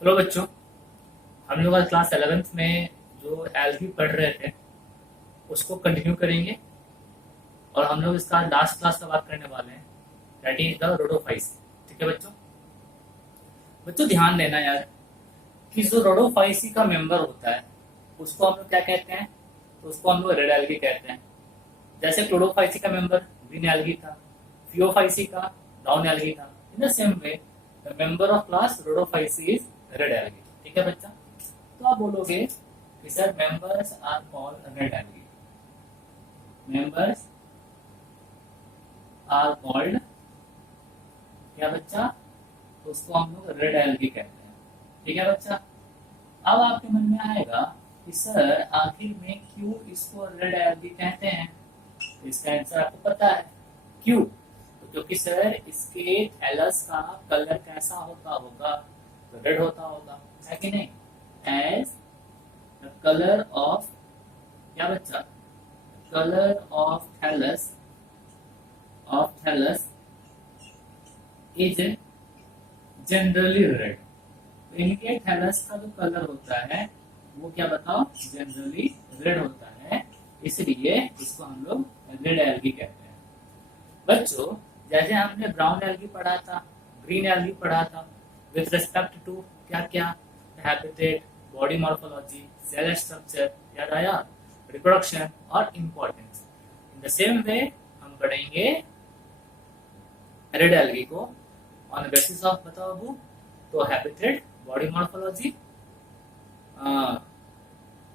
Hello बच्चों, हम लोग आज क्लास 11th में जो एल्गी पढ़ रहे थे उसको कंटिन्यू करेंगे। और हम लोग इसका लास्ट क्लास का बात करने वाले हैं, दैट इज द रोडोफाइसी। ठीक है बच्चों, बच्चों ध्यान देना यार कि जो रोडोफाइसी का मेंबर होता है उसको हम लोग क्या कहते हैं, तो उसको हम लोग रेड एल्गी कहते हैं। जैसे क्लोरोफाइसी का मेंबर ग्रीन एल्गी था, फियोफाइसी का ब्राउन एल्गी था। In the same way the member of class Rhodophyceae is red algae. ठीक है बच्चा, तो आप बोलोगे कि sir members are called red algae, members are called क्या बच्चा, तो उसको हम लोग रेड एल्गी कहते हैं। ठीक है बच्चा, अब आपके मन में आएगा कि सर आखिर में क्यों इसको रेड एल्गी कहते हैं। तो इसका आंसर आपको पता है क्यों, तो क्योंकि सर इसके थैलस का कलर कैसा होता होगा, तो रेड होता होगा, है कि नहीं। एज द कलर ऑफ क्या बच्चा, colour of thallus is generally red. तो इनके थैलस का जो कलर होता है वो क्या बताओ, जनरली रेड होता है, इसलिए इसको हम लोग रेड एल्गी कहते हैं। बच्चों जैसे हमने ब्राउन एल्गी पढ़ा था, ग्रीन एल्गी पढ़ा था, विथ रिस्पेक्ट टू क्या क्या, habitat, body morphology, cell structure, याद आया, रिप्रोडक्शन और importance. In the same way हम पढ़ेंगे रेड एल्गी को ऑन द बेसिस ऑफ, बताओ अबू, तो habitat, body morphology,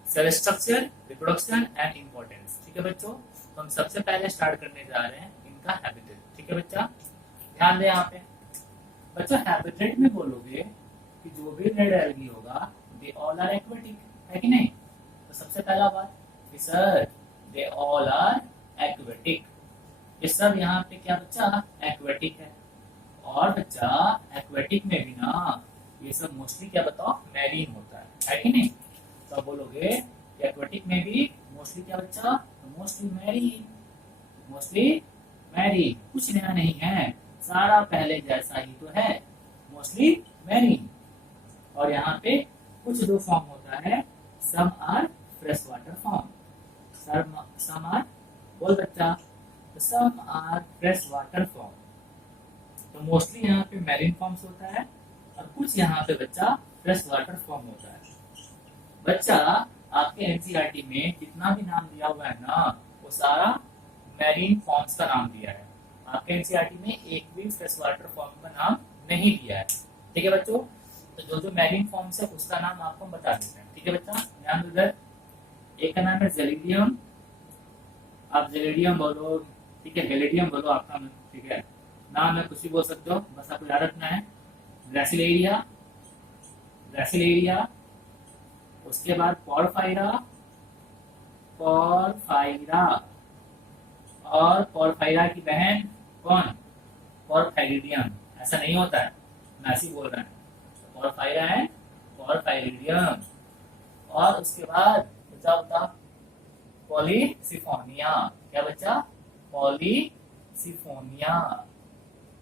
cell structure, reproduction and importance. ठीक है बच्चों, तो हम सबसे पहले स्टार्ट करने जा रहे हैं इनका हैबिटेट। ठीक है बच्चा, ध्यान दें यहाँ पे बच्चों, हैबिटेट में बोलोगे कि जो भी रेड एल्गी होगा दे ऑल आर एक्वेटिक, है कि नहीं। तो सबसे पहला बात कि sir they all are aquatic, ये सब यहाँ पे क्या बच्चा, एक्वेटिक है। और बच्चा एक्वेटिक में भी ना ये सब मोस्टली क्या बताओ, मैरीन होता है कि नहीं। तो बोलोगे एक्वेटिक में भी मोस्टली क्या बच्चा, मोस्टली मैरीन, कुछ नया नहीं है, सारा पहले जैसा ही तो है, मोस्टली मैरीन। और यहाँ पे कुछ दो फॉर्म होता है, some are fresh water form, some are, बोल बच्चा, some are fresh water form. तो मोस्टली यहाँ पे मैरीन फॉर्म्स होता है और कुछ यहाँ पे बच्चा फ्रेश वाटर फॉर्म होता है। बच्चा आपके एनसीईआरटी में जितना भी नाम दिया हुआ है ना, वो सारा मैरीन फॉर्म्स का नाम दिया है। आपके एनसीईआरटी में एक भी फ्रेश वाटर फॉर्म का नाम नहीं दिया है। ठीक है बच्चों, तो जो जो मैरीन फॉर्म्स है उसका नाम आपको बता देते हैं। ठीक है बच्चा, ध्यान दो इधर। एक का नाम है जेलिडियम, आप जेलिडियम बोलो, ठीक है, हेलिडियम बोलो आपका, ठीक है, नाम है कुछ भी बोल सकते हो, बस आपको याद रखना है। ग्रेसिलेरिया, उसके बाद पॉरफाइरा, और पॉरफाइरा की बहन कौन, पॉरफाइरिडियम। ऐसा नहीं होता है, मैं ऐसे ही बोल रहा हूँ, पॉरफाइरा है पॉरफाइरिडियम। और उसके बाद बच्चा बता, पॉलीसिफोनिया, क्या बच्चा, पॉलीसिफोनिया।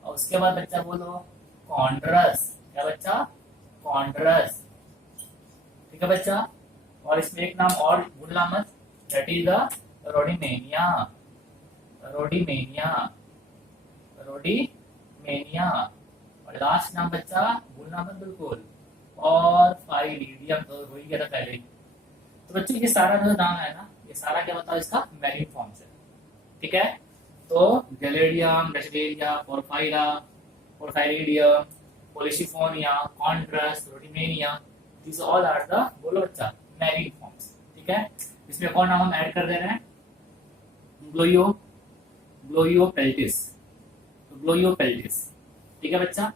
और उसके बाद बच्चा बोलो कॉन्ड्रस, क्या बच्चा, कॉन्ड्रस। ठीक है बच्चा, और इसमें एक नाम और भूलना मत, दैट इज द रोडिमेनिया, रोडिमेनिया। और लास्ट नाम बच्चा भूलना मत बिल्कुल, और फाइलिडियम, तो हो ही गया था पहले ही। तो बच्चों ये सारा जो नाम है ना, ये सारा क्या बताओ, इसका मैरीन फॉर्म्स है। ठीक है, तो गैलेडियम, डेसिडेरिया, पोरफाइरिडियम, पोलिसिफोनिया, कॉन्ड्रस, रोडिमेनिया, these all are the, बोलो बच्चा, मैरीन फॉर्म्स। ठीक है, इसमें कौन नाम हम ऐड कर दे रहे हैं, ग्लोयोपेल्टिस, तो ग्लोयोपेल्टिस। ठीक है बच्चा,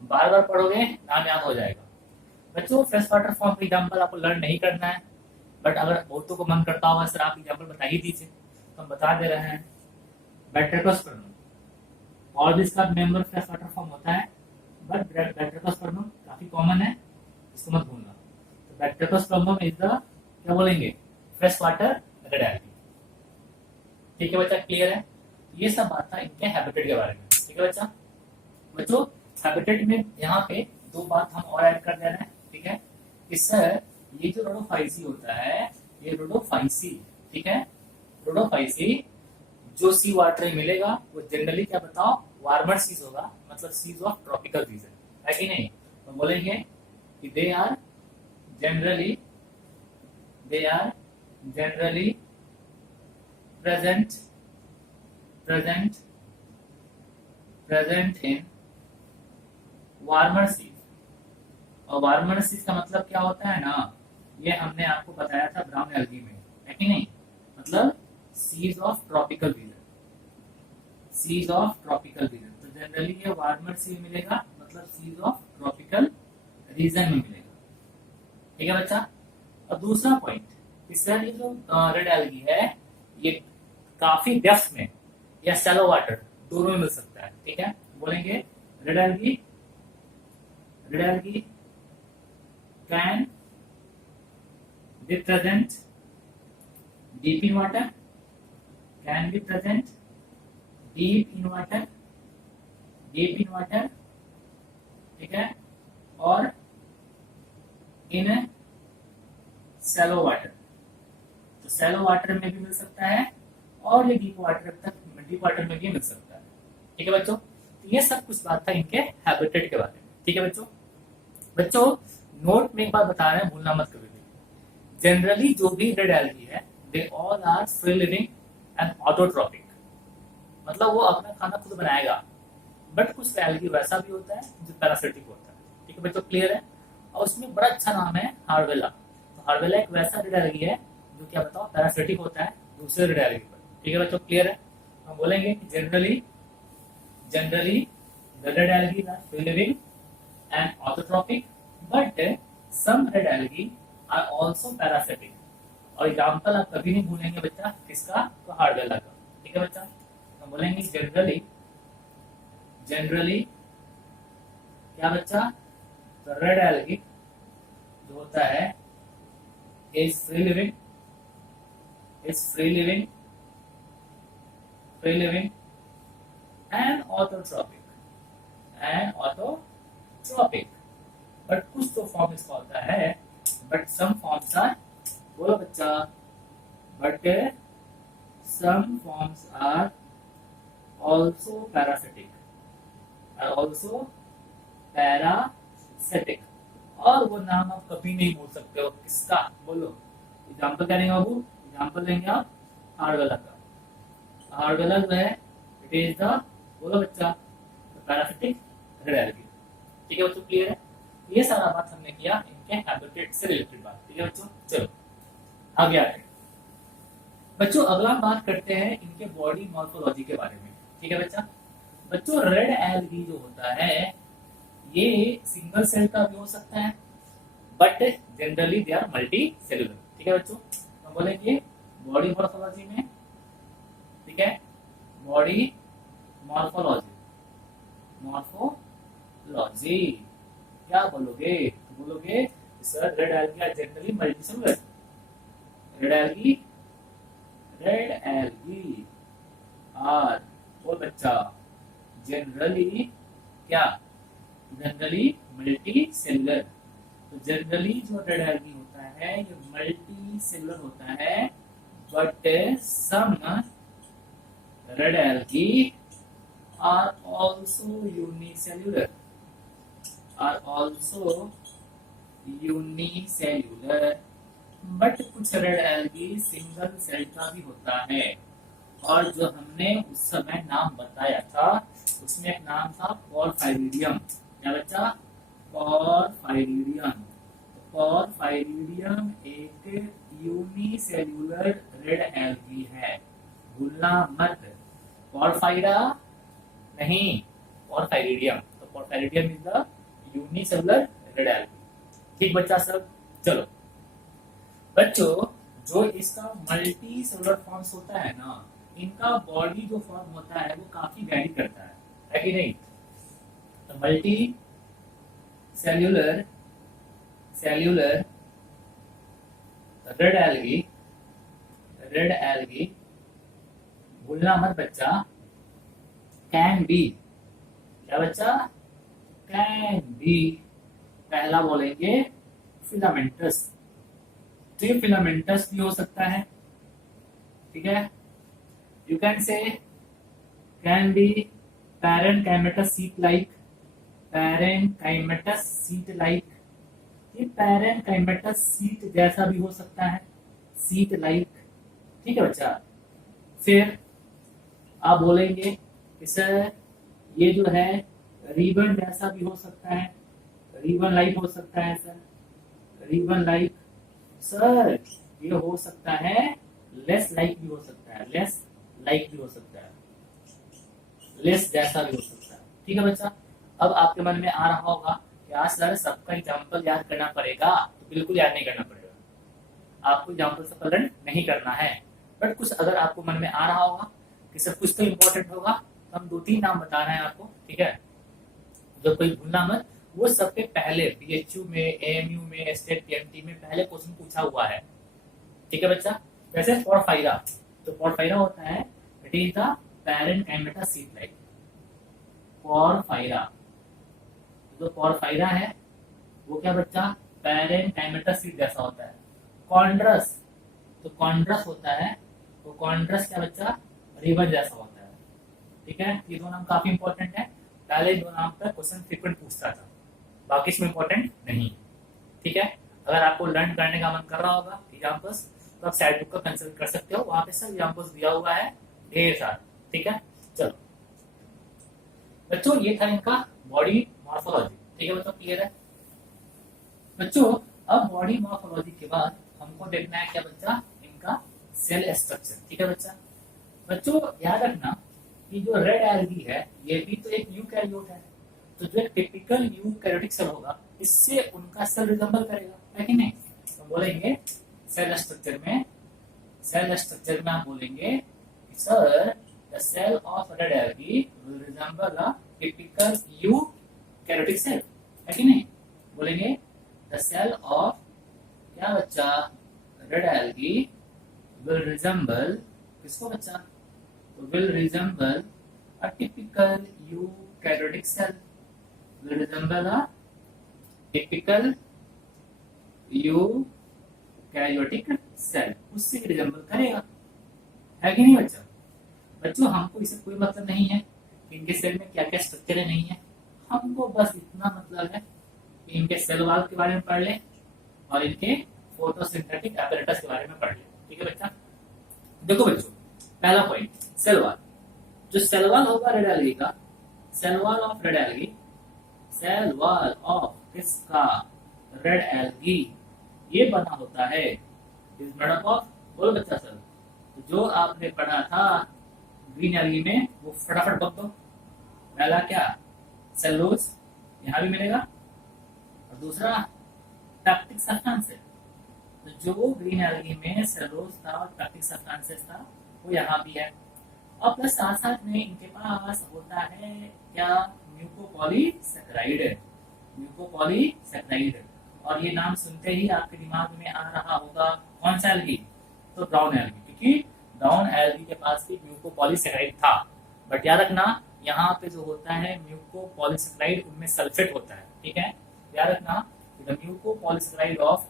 बार बार पढ़ोगे नाम याद हो जाएगा। बच्चों फ्रेश वाटर फॉर्म का एग्जाम्पल आपको लर्न नहीं करना है, बट अगर बहुतों को मन करता होगा सर आप एग्जाम्पल बता ही दीजिए, तो हम बता दे रहे हैं। बैट्रेकोस्पर्मम, और भी इसका मेंबर फ्रेश वाटर फॉर्म होता है, बट बैट्रेकोस्पर्मम काफी कॉमन है, इसको मत भूलना। तो बैट्रेकोस्पर्मम इज द, क्या बोलेंगे, फ्रेश वाटर रेड एल्गी। ठीक है बच्चा, क्लियर है। ये सब बात था इनके हैबिटेट के बारे में। ठीक है बच्चा, हैबिटेट में यहाँ पे दो बात हम और ऐड कर दे रहे हैं। कि सर ये जो रोडोफाइसी होता है, ये रोडोफाइसी, ठीक है, रोडोफाइसी जो सी वाटर में मिलेगा वो जनरली क्या बताओ, वार्मर सीज होगा, मतलब सीज ऑफ ट्रॉपिकल रीजन, है कि नहीं। तो बोलेंगे कि they are generally present present present in warmer seas. और वार्मर सीज का मतलब क्या होता है ना, ये हमने आपको बताया था ब्राउन एल्गी में, है कि नहीं, मतलब seas of tropical region, seas of tropical region. तो जनरली ये वार्मर सीज मिलेगा, मतलब सीज ऑफ ट्रॉपिकल रीजन में मिलेगा, ठीक है बच्चा। और दूसरा पॉइंट, सर ये जो रेड एल्गी है ये काफी डेप्थ में या शैलो वाटर दोनों में मिल सकता है, ठीक है। बोलेंगे red algae can be present deep in water, can be present deep in water, ठीक है, और इन शैलो वाटर। तो शैलो वाटर में भी मिल सकता है और ये डीप वाटर में भी मिल सकता है, ठीक है बच्चों। तो ये सब कुछ बात था इनके हैबिटेट के बारे में, ठीक है बच्चों नोट में एक बात बता रहे हैं, भूलना मत कभी भी। जनरली जो भी रेड एल्गी है they all are free living and autotrophic, मतलब वो अपना खाना खुद बनाएगा। बट कुछ एल्गी वैसा भी होता है जो पैरासिटिक होता है, ठीक है बच्चों, क्लियर है। और उसमें बड़ा अच्छा नाम है हार्वेला। तो हार्वेला एक वैसा रेड एल्गी है जो क्या बताओ पैरासिटिक होता है दूसरे रेड एल्गी पर, ठीक है बच्चों, क्लियर है। हम बोलेंगे कि generally the red algae are free living and autotrophic, but some red algae are also parasitic। और एग्जाम्पल आप कभी नहीं भूलेंगे बच्चा, किसका, तो हार्वेला का, ठीक है बच्चा। हम बोलेंगे जनरली क्या बच्चा, तो रेड एल्गी जो होता है is free living and autotrophic. But कुछ तो फॉर्म इसका होता है, बट सम फॉर्म्स आर, बोलो बच्चा, but some forms are also parasitic. और वो नाम आप कभी नहीं बोल सकते हो, किसका, बोलो। एग्जाम्पल क्या लेंगे बाबू, एग्जाम्पल लेंगे आप हार्वेला का। हार्वेला जो है इट इज द, बोलो बच्चा, पैरासिटिक रेड एल्गी, ठीक है बच्चों, क्लियर है। ये सारा बात हमने किया इनके हैबिटेट से रिलेटेड बात, ठीक है बच्चों। चलो आगे आते हैं बच्चों, अगला बात करते हैं इनके बॉडी मॉर्फोलॉजी के बारे में, ठीक है बच्चों। रेड एल्गी जो होता है ये सिंगल सेल का भी हो सकता है, but generally they are multicellular, ठीक है बच्चों। हम बोलेंगे बॉडी मॉर्फोलॉजी में, ठीक है, बॉडी मॉर्फोलॉजी क्या बोलोगे, तो बोलोगे sir red algae are generally multicellular, red algae are, बोल बच्चा, जनरली क्या, जनरली मल्टी सेलुलर। तो जनरली जो रेड एल्गी होता है ये मल्टी सेलुलर होता है, but some red algae are also unicellular, बट कुछ रेड एल्गी सिंगल सेल का भी होता है। और जो हमने उस समय नाम बताया था उसमें एक नाम था पोरफायरिडियम, क्या बच्चा, पोरफायरिडियम एक यूनिसेल्यूलर रेड एल्गी है, भूलना मत। पोरफायरा नहीं, पोरफायरिडियम। तो Porphyridium is the unicellular red algae, ठीक बच्चा सब। चलो बच्चों, जो इसका मल्टी सेलुलर फॉर्म्स होता है ना, इनका बॉडी जो फॉर्म होता है वो काफी वैरी करता है कि नहीं। तो मल्टी सेल्यूलर रेड एल्गी भूलना मत बच्चा, कैन बी, क्या बच्चा, कैन बी, पहला बोलेंगे फिलामेंटस। तो ये फिलामेंटस भी हो सकता है, ठीक है। You can say can be parenchymatous sheet like, parenchymatous sheet like, ये पैरेनकाइमेटस सीट जैसा भी हो सकता है, सीट लाइक, ठीक है बच्चा। फिर आप बोलेंगे कि सर ये जो है रिबन जैसा भी हो सकता है, रिबन लाइक हो सकता है सर, रिबन लाइक। सर ये हो सकता है लेस लाइक भी हो सकता है, लेस लाइक भी हो सकता है, लेस जैसा भी हो सकता है, ठीक है बच्चा। अब आपके मन में आ रहा होगा कि आज सर सबका एग्जाम्पल याद करना पड़ेगा, तो बिल्कुल याद नहीं करना पड़ेगा, आपको एग्जाम्पल से पलट नहीं करना है। बट कुछ अगर आपको मन में आ रहा होगा कि सब कुछ तो इम्पोर्टेंट होगा, तो हम 2-3 नाम बता रहे हैं आपको, ठीक है, जो कोई भूलना मत। वो सबके पहले बीएचयू में, एएमयू में, स्टेट पीएमटी में पहले क्वेश्चन पूछा हुआ है, ठीक है बच्चा। जैसे पोरफायरा, तो पोरफायरा होता है it is the parenchymata sheet like, Porphyra. जो पोरफायरा है वो क्या बच्चा, पैरेनकाइमेटा सीट जैसा होता है। कॉन्ड्रस, तो कॉन्ड्रस होता है, तो कॉन्ड्रस क्या बच्चा, रिबन जैसा होता है, ठीक है। ये दो नाम काफी इंपॉर्टेंट है, पहले दो नाम पर क्वेश्चन फ्रीक्वेंट पूछता था, बाकी इसमें इंपॉर्टेंट नहीं, ठीक है। अगर आपको लर्न करने का मन कर रहा होगा एग्जाम्पल्स, तो आप साइड बुक का कंसल्ट कर सकते हो, वहां पे सब एग्जाम्पल्स दिया हुआ है ढेर सारा, ठीक है। चलो बच्चों ये था इनका बॉडी मॉर्फोलॉजी, ठीक है बच्चों, क्लियर है बच्चों। अब बॉडी मॉर्फोलॉजी के बाद हमको देखना है क्या बच्चा, इनका सेल स्ट्रक्चर, ठीक है बच्चा। बच्चों याद रखना कि जो रेड एल्गी है ये भी तो एक यूकैरियोट है, तो जो टिपिकल यूकैरियोटिक सेल होगा इससे उनका सेल रिजेंबल करेगा, है कि नहीं। तो बोलेंगे सेल स्ट्रक्चर में, सेल स्ट्रक्चर में आप बोलेंगे sir the cell of red algae will resemble a typical eukaryotic cell, है कि नहीं। बोलेंगे द सेल ऑफ क्या बच्चा, रेड एल्गी विल रिजेंबल, किसको बच्चा, will resemble a typical eukaryotic cell, will resemble a typical eukaryotic cell, उससे resemble करेगा, है कि नहीं बच्चा। बच्चों हमको इससे कोई मतलब नहीं है कि इनके सेल में क्या क्या स्ट्रक्चर है, नहीं है, हमको बस इतना मतलब है कि इनके सेल वॉल के बारे में पढ़ ले और इनके फोटोसिंथेटिक apparatus के बारे में पढ़ ले, ठीक है बच्चा। देखो बच्चों पहला पॉइंट सेल वॉल, जो सेल वॉल होगा रेड एल्गी का, cell wall of red algae, cell wall of किसका, रेड एल्गी, ये बना होता है इज मेड अप ऑफ, बोलो बच्चा सर, तो जो आपने पढ़ा था ग्रीन एल्गी में वो फटाफट बक दो। पहला क्या, सेलुलोज, यहां भी मिलेगा, और दूसरा पैक्टिक सब्सटेंसेस, तो जो ग्रीन एल्गी में सेलुलोज था और पैक्टिक सब्सटेंसेस था वो यहाँ भी है। और प्लस साथ साथ में इनके पास होता है क्या, म्यूकोपॉलीसैकेराइड, म्यूकोपॉलीसैकेराइड। और ये नाम सुनते ही आपके दिमाग में आ रहा होगा कौन सा एल्गी, तो ब्राउन एल्गी, क्योंकि ब्राउन एल्गी के पास भी म्यूकोपॉलीसैकेराइड था। बट याद रखना यहाँ पे जो होता है म्यूकोपॉलीसैकेराइड उनमें सल्फेट होता है, ठीक है। याद रखना the mucopolysaccharide of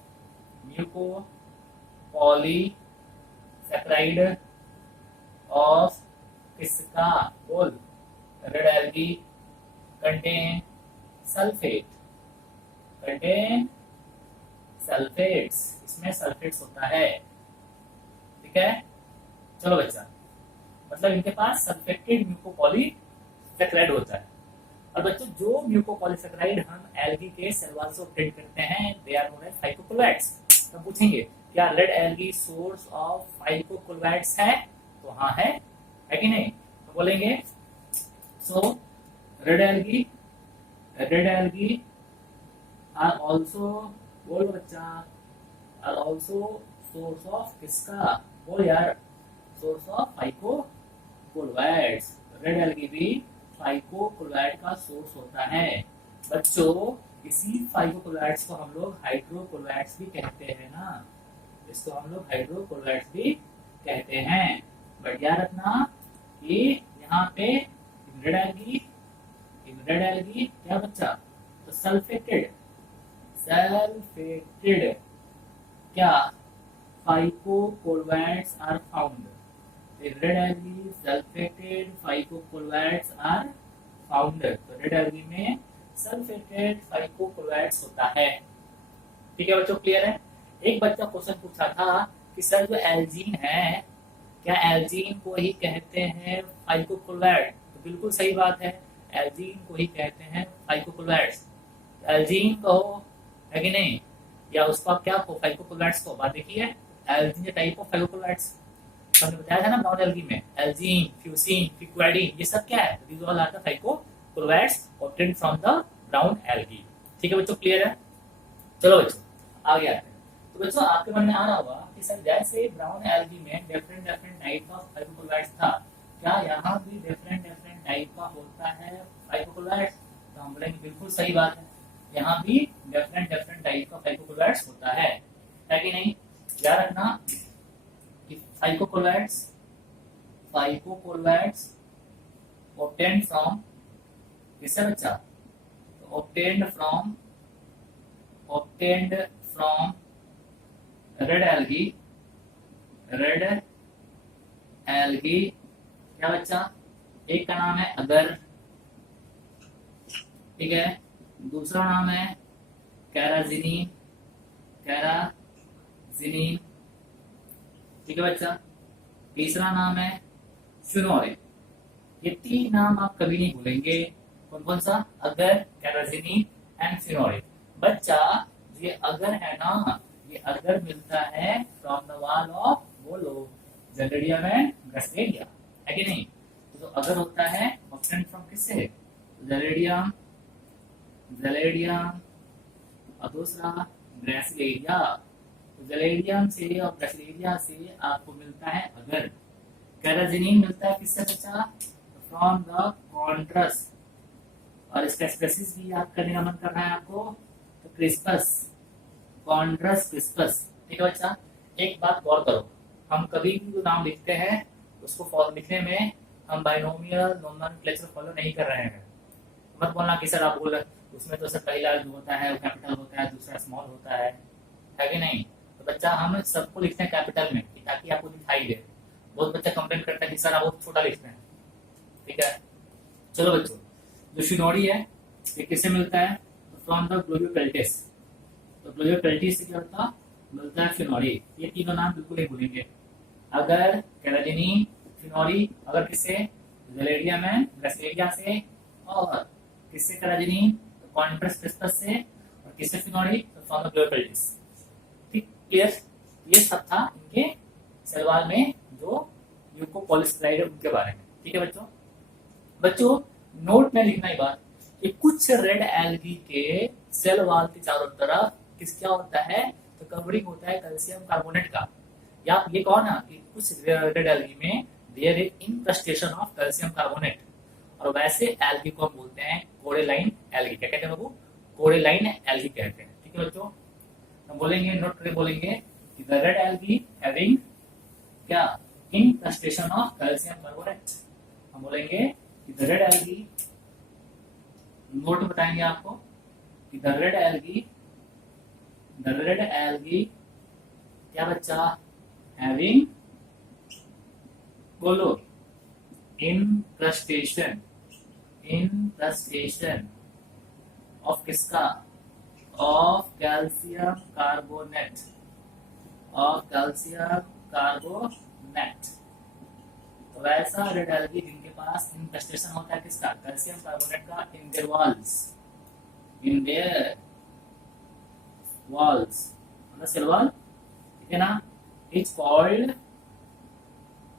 mucopolysaccharide of किसका, बोल, red algae contain sulphate, contain sulphates, इसमें सल्फेट्स होता है, ठीक है। चलो बच्चा, मतलब इनके पास सल्फेटेड म्यूकोपॉलीसैकेराइड होता है। और बच्चों जो म्यूकोपॉलीसैकेराइड हम एल्गी के सेल वॉल से ऑब्टेन करते हैं दे आर नोन एज फाइकोक्लोराइड्स। तो पूछेंगे क्या रेड एल्गी सोर्स ऑफ फाइकोक्लोराइड्स है, तो हाँ है कि नहीं। तो बोलेंगे सो रेड एल्गी आर ऑल्सो, बोल बच्चा, आर ऑल्सो सोर्स ऑफ किसका, बोल यार, सोर्स ऑफ फाइकोक्लोराइड्स। रेड एल्गी भी फाइकोक्लोराइड का सोर्स होता है बच्चों। इसी फाइकोक्लोराइड्स को हम लोग हाइड्रोक्लोराइड्स भी कहते हैं ना, इसको हम लोग हाइड्रोक्लोराइड्स भी कहते हैं। बट याद रखना कि यहाँ पे रेड एल्गी क्या बच्चा, तो सल्फेटेड सल्फेटेड क्या phycocolloids are found. Red algae sulphated phycocolloids are found. तो रेड एल्गी में सल्फेटेड फाइकोकोलवेट्स होता है। ठीक है बच्चों, क्लियर है। एक बच्चा क्वेश्चन पूछा था कि सर जो एल्जीन है, क्या एल्जीन को ही कहते हैं फाइकोकोलवेट। तो बिल्कुल सही बात है, एल्जीन को ही कहते हैं फाइकोकोलवेट्स। एल्जीन कहो है कि नहीं, या उसको आप क्या कहो, फाइकोकोलवेट्स को। बात देखिए, एल्जीन टाइप ऑफ फाइकोकोलवेट्स हमने बताया था ना ब्राउन एल्गी में, एल्जीन, फ्यूसिन, फिक्वाइडिन, ये सब क्या है, these all are the phycocolloids obtained from the brown algae. ठीक है बच्चों, क्लियर है। चलो बच्चों आगे आते हैं। तो बच्चों आपके मन में आ रहा होगा कि सर जैसे ब्राउन एल्गी में डिफरेंट डिफरेंट टाइप ऑफ फाइकोकोलवेट्स था, क्या यहाँ भी डिफरेंट डिफरेंट टाइप का होता है फाइकोकोलवेट्स। तो हम बोलेंगे बिल्कुल सही बात है, यहाँ भी डिफरेंट डिफरेंट टाइप का फाइकोकोलवेट्स होता है कि नहीं। याद रखना कि फाइकोकोलवेट्स ऑब्टेन्ड फ्रॉम किससे बच्चा, ऑब्टेन्ड फ्रॉम रेड एल्गी क्या बच्चा, एक का नाम है अगर, ठीक है, दूसरा नाम है कैराजिनीन, ठीक है बच्चा, तीसरा नाम है फिनोलिक। ये तीन नाम आप कभी नहीं भूलेंगे। कौन कौन सा, अगर, कैराजिनीन एंड फिनोलिक। बच्चा ये अगर है ना, ये अगर मिलता है फ्रॉम द वॉल ऑफ बोलो जलेडियम एंड ग्रासिलेडिया, है कि नहीं। तो अगर होता है ऑप्शन फ्रॉम किससे, जलेडियम और दूसरा ग्रासिलेडिया। तो जलेडियम से और ग्रासिलेडिया से आपको मिलता है अगर। कैराजिनीन मिलता है किससे बच्चा, फ्रॉम द कॉन्ट्रस, और इसका स्पेसिस भी याद करने का मन कर रहा है आपको, तो क्रिस्पस, कॉन्ट्रस क्रिस्पस। ठीक है बच्चा, एक बात गौर करो, हम कभी भी जो नाम लिखते हैं उसको लिखने में हम बाइनोमियल नोमेनक्लेचर फॉलो नहीं कर रहे हैं। मत बोलना कि सर आप बोल उसमें तो सर पहला जो होता है वो कैपिटल होता है, दूसरा स्मॉल होता है कि नहीं। तो बच्चा हम सबको लिखते हैं कैपिटल में ताकि आपको दिखाई दे। बहुत बच्चा कंप्लेन करता है कि सर आप बहुत छोटा लिखते हैं। ठीक है, चलो बच्चों, जो शिनोरी है ये किससे मिलता है, तो फ्रॉम द ग्लोबियोपेल्टिस। तो ग्लोबियोपेल्टिस से क्या होता मिलता है फिनोरी। ये तीनों नाम बिल्कुल नहीं भूलेंगे, अगर, कैराजिनीन, फिनोरी। अगर किससे, जलेडियम एंड ग्रासिलेडिया से, और किससे कैराजिनीन, तो कॉन्ट्रस क्रिस्पस से, और किससे फिनोरी, तो फ्रॉम द ग्लोबियोपेल्टिस। ठीक, क्लियर। ये सब था इनके सेल में जो यूकोपॉलिसैकेराइड है उनके बारे में। ठीक है बच्चों नोट में लिखना ही बात कि कुछ रेड एल्गी के सेल वॉल के चारों तरफ किस क्या होता है, तो कवरिंग होता है कैल्शियम कार्बोनेट का। या ये कहो ना कि कुछ रेड एल्गी में there is incrustation of calcium carbonate, और वैसे एल्गी को हम बोलते हैं कोरेलाइन एल्गी। क्या कहते हैं बाबू, कोरेलाइन एल्गी कहते हैं। ठीक है बच्चों, हम बोलेंगे, नोट करके बोलेंगे कि द रेड एल्गी हैविंग क्या, इंक्रस्टेशन ऑफ कैल्शियम कार्बोनेट। हम बोलेंगे कि द रेड एल्गी, नोट बताएंगे आपको कि द रेड एल्गी क्या बच्चा, हैविंग, बोलो, इंक्रस्टेशन ऑफ किसका, ऑफ कैल्शियम कार्बोनेट, तो वैसा रेड एल्गी जिनके पास इंक्रस्टेशन होता है किसका, कैल्शियम कार्बोनेट का, इन देयर वॉल्स मतलब सेल वॉल, ठीक है ना, इट्स कॉल्ड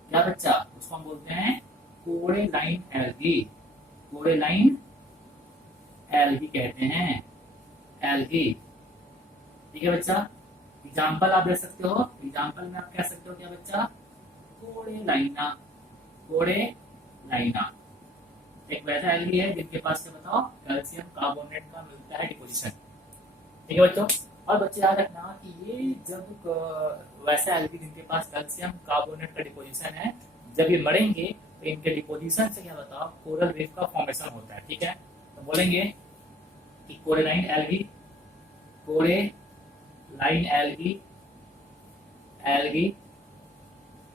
क्या बच्चा, उसको हम बोलते हैं कोरेलाइन एल्गी कहते हैं, एल्गी। ठीक है बच्चा, एग्जाम्पल आप दे सकते हो, एग्जाम्पल में आप कह सकते हो क्या बच्चा, कोरेलाइना। एक वैसा एल्गी है जिनके पास से बताओ कैल्शियम कार्बोनेट का मिलता है डिपोजिशन। ठीक है बच्चों, और बच्चे याद रखना कि ये जब वैसा एल्गी जिनके पास कैल्शियम कार्बोनेट का डिपोजिशन है, जब ये मरेंगे तो इनके डिपोजिशन से क्या बताओ कोरल रीफ का फॉर्मेशन होता है। ठीक है, तो बोलेंगे कि कोरेलाइन एल्गी कोरे लाइन एल्गी, एल्गी,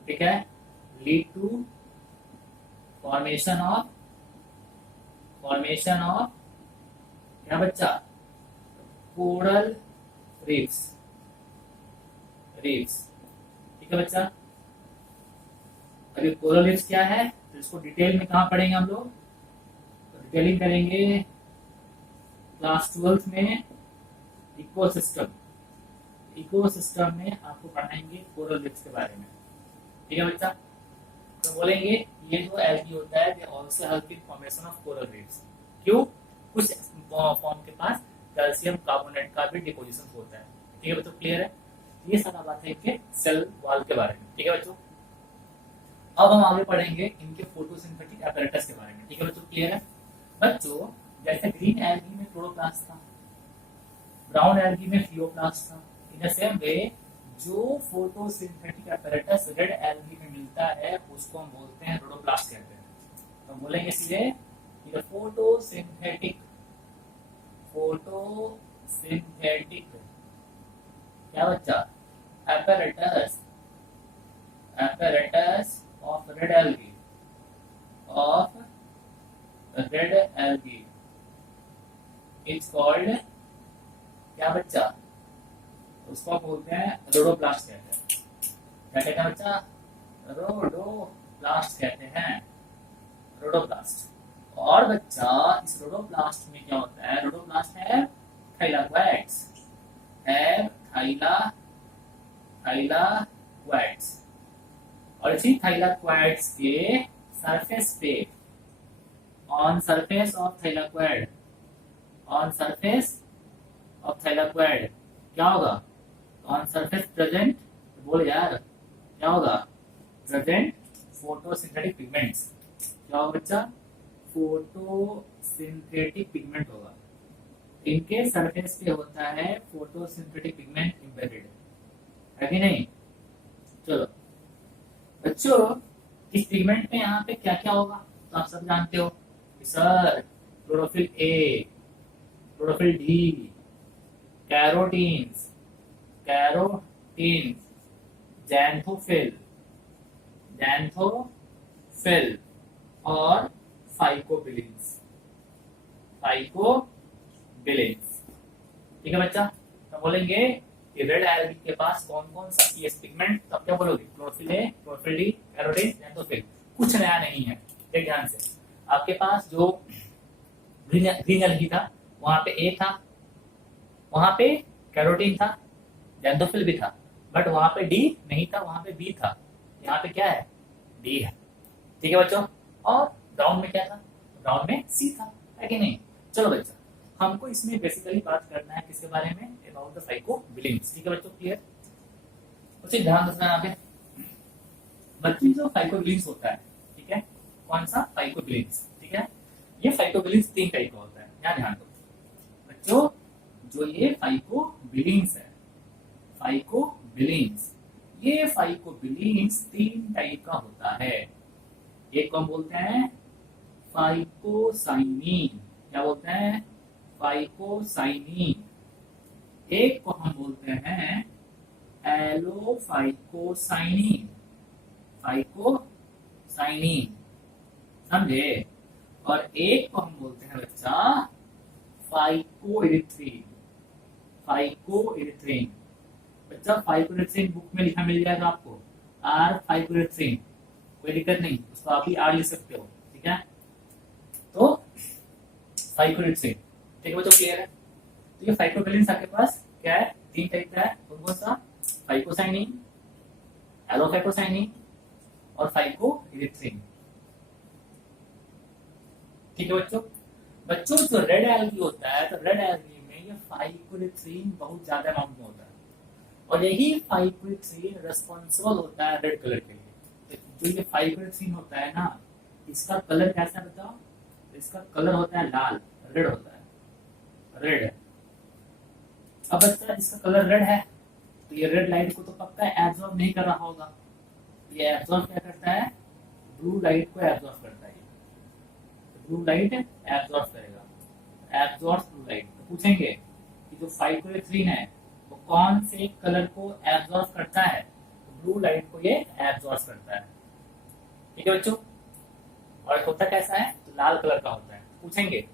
ठीक है, लीड टू फॉर्मेशन ऑफ क्या बच्चा, कोरल रीफ्स, रीफ्स, ठीक है बच्चा। अभी कोरल रीफ्स क्या है तो इसको डिटेल में कहाँ पढ़ेंगे हम लोग, तो डिटेलिंग करेंगे क्लास 12 में इकोसिस्टम, इकोसिस्टम में आपको पढ़ाएंगे कोरल रीफ्स के बारे में, ठीक है बच्चा। तो बोलेंगे ये जो एल्गी होता है they also help in formation of coral reefs, क्यों, कुछ फॉर्म के पास कैल्शियम कार्बोनेट का भी डिपोजिशन होता है, ठीक है बच्चों, क्लियर है। ये सारा बात है इनके सेल वॉल के बारे में, ठीक है बच्चों। अब हम आगे पढ़ेंगे इनके फोटोसिंथेटिक apparatus के बारे में, ठीक है बच्चों, क्लियर है बच्चों। जैसे ग्रीन एल्गी में क्लोरोप्लास्ट था, ब्राउन एल्गी में फियोप्लास्ट था, इन द सेम वे जो फोटोसिंथेटिक apparatus रेड एल्गी में मिलता है उसको हम बोलते हैं रोडोप्लास्ट कहते हैं। तो हम बोलेंगे सीधे ये फोटोसिंथेटिक क्या बच्चा, apparatus of red algae is called क्या बच्चा, उसको बोलते हैं रोडोप्लास्ट कहते हैं, क्या कहते हैं बच्चा, रोडोप्लास्ट कहते हैं, रोडोप्लास्ट। और बच्चा इस रोडोप्लास्ट में क्या होता है, रोडोप्लास्ट है थाइलाक्वाइड्स, है थाइलाक्वाइड्स, और इसी थाइलाक्वाइड्स के सरफेस पे, on surface of thylakoid, on surface of thylakoid क्या होगा, ऑन सरफेस प्रेजेंट, बोल यार क्या होगा, प्रेजेंट फोटोसिंथेटिक पिगमेंट्स, क्या होगा बच्चा, फोटोसिंथेटिक पिगमेंट होगा, इनके सरफेस पे होता है फोटोसिंथेटिक पिगमेंट एम्बेडेड, है कि नहीं। चलो बच्चों इस पिगमेंट में यहाँ पे क्या क्या होगा तो आप सब जानते हो sir, chlorophyll A, chlorophyll D, carotenes, xanthophyll और फाइकोबिलिन्स, ठीक है बच्चा। तो बोलेंगे कि रेड एल्गी के पास कौन कौन सा ये पिगमेंट, तो आप क्या बोलोगे, chlorophyll A, chlorophyll D, carotene, xanthophyll, कुछ नया नहीं है, देख ध्यान से। आपके पास जो ग्रीन एल्गी था वहां पे ए था, वहां पे कैरोटीन था, जैंथोफिल भी था, बट वहां पे डी नहीं था, वहां पे बी था, यहाँ पे क्या है, डी है, ठीक है बच्चों। और ब्राउन में क्या था, ब्राउन में सी था, है कि नहीं। चलो बच्चा हमको इसमें बेसिकली बात करना है किसके बारे में, अबाउट द फाइकोबिलिन्स, ठीक है बच्चों, क्लियर। उसे ध्यान रखना यहाँ पे बच्चों, जो फाइकोबिलिन्स होता है, ठीक है, कौन सा, फाइकोबिलिन्स, ठीक है। ये फाइकोबिलिन्स 3 टाइप का होता है, यहाँ ध्यान दो बच्चों, जो ये फाइकोबिलिन्स है, ये फाइकोबिलिन्स 3 टाइप का होता है। एक को हम बोलते हैं फाइकोसाइनिन, क्या बोलते हैं, फाइकोसाइनिन। एक को हम बोलते हैं एलोफाइकोसाइनिन, समझे। और एक को हम बोलते हैं बच्चा फाइकोइरिथ्रिन, बच्चा फाइकोइरिथ्रिन बुक में लिखा मिल जाएगा आपको, आर फाइकोइरिथ्रिन, कोई दिक्कत नहीं, उसको आप ही आर लिख सकते हो, ठीक है। तो फाइकोइरिथ्रिन, ठीक है बच्चों, क्लियर है। तो ये फाइकोबिलिन्स आपके पास क्या है, 3 टाइप का है, कौन सा, फाइकोसाइनिन, एलोफाइकोसाइनिन और फाइकोइरिथ्रिन, ठीक है बच्चों। जो रेड एल्गी होता है तो रेड एल्गी में ये फाइकोइरिथ्रिन बहुत ज्यादा अमाउंट में होता है, और यही फाइकोइरिथ्रिन रिस्पॉन्सिबल होता है रेड कलर के लिए। जो ये फाइकोइरिथ्रिन होता है ना, इसका कलर कैसा बताओ, इसका कलर होता है लाल, रेड होता है, रेड। अब बच्चा इसका कलर रेड है तो ये रेड लाइट को तो पक्का एब्जॉर्ब नहीं कर रहा होगा, ये एब्जॉर्ब क्या करता है, ब्लू लाइट को एब्जॉर्ब करता है, ब्लू लाइट एब्जॉर्ब करेगा, एब्जॉर्ब ब्लू लाइट। तो पूछेंगे कि जो फाइब्रोथ्रीन है वो कौन से कलर को एब्जॉर्ब करता है? ब्लू लाइट को ये एब्जॉर्ब करता है। ठीक है बच्चों, और होता कैसा है? लाल कलर का होता है। पूछेंगे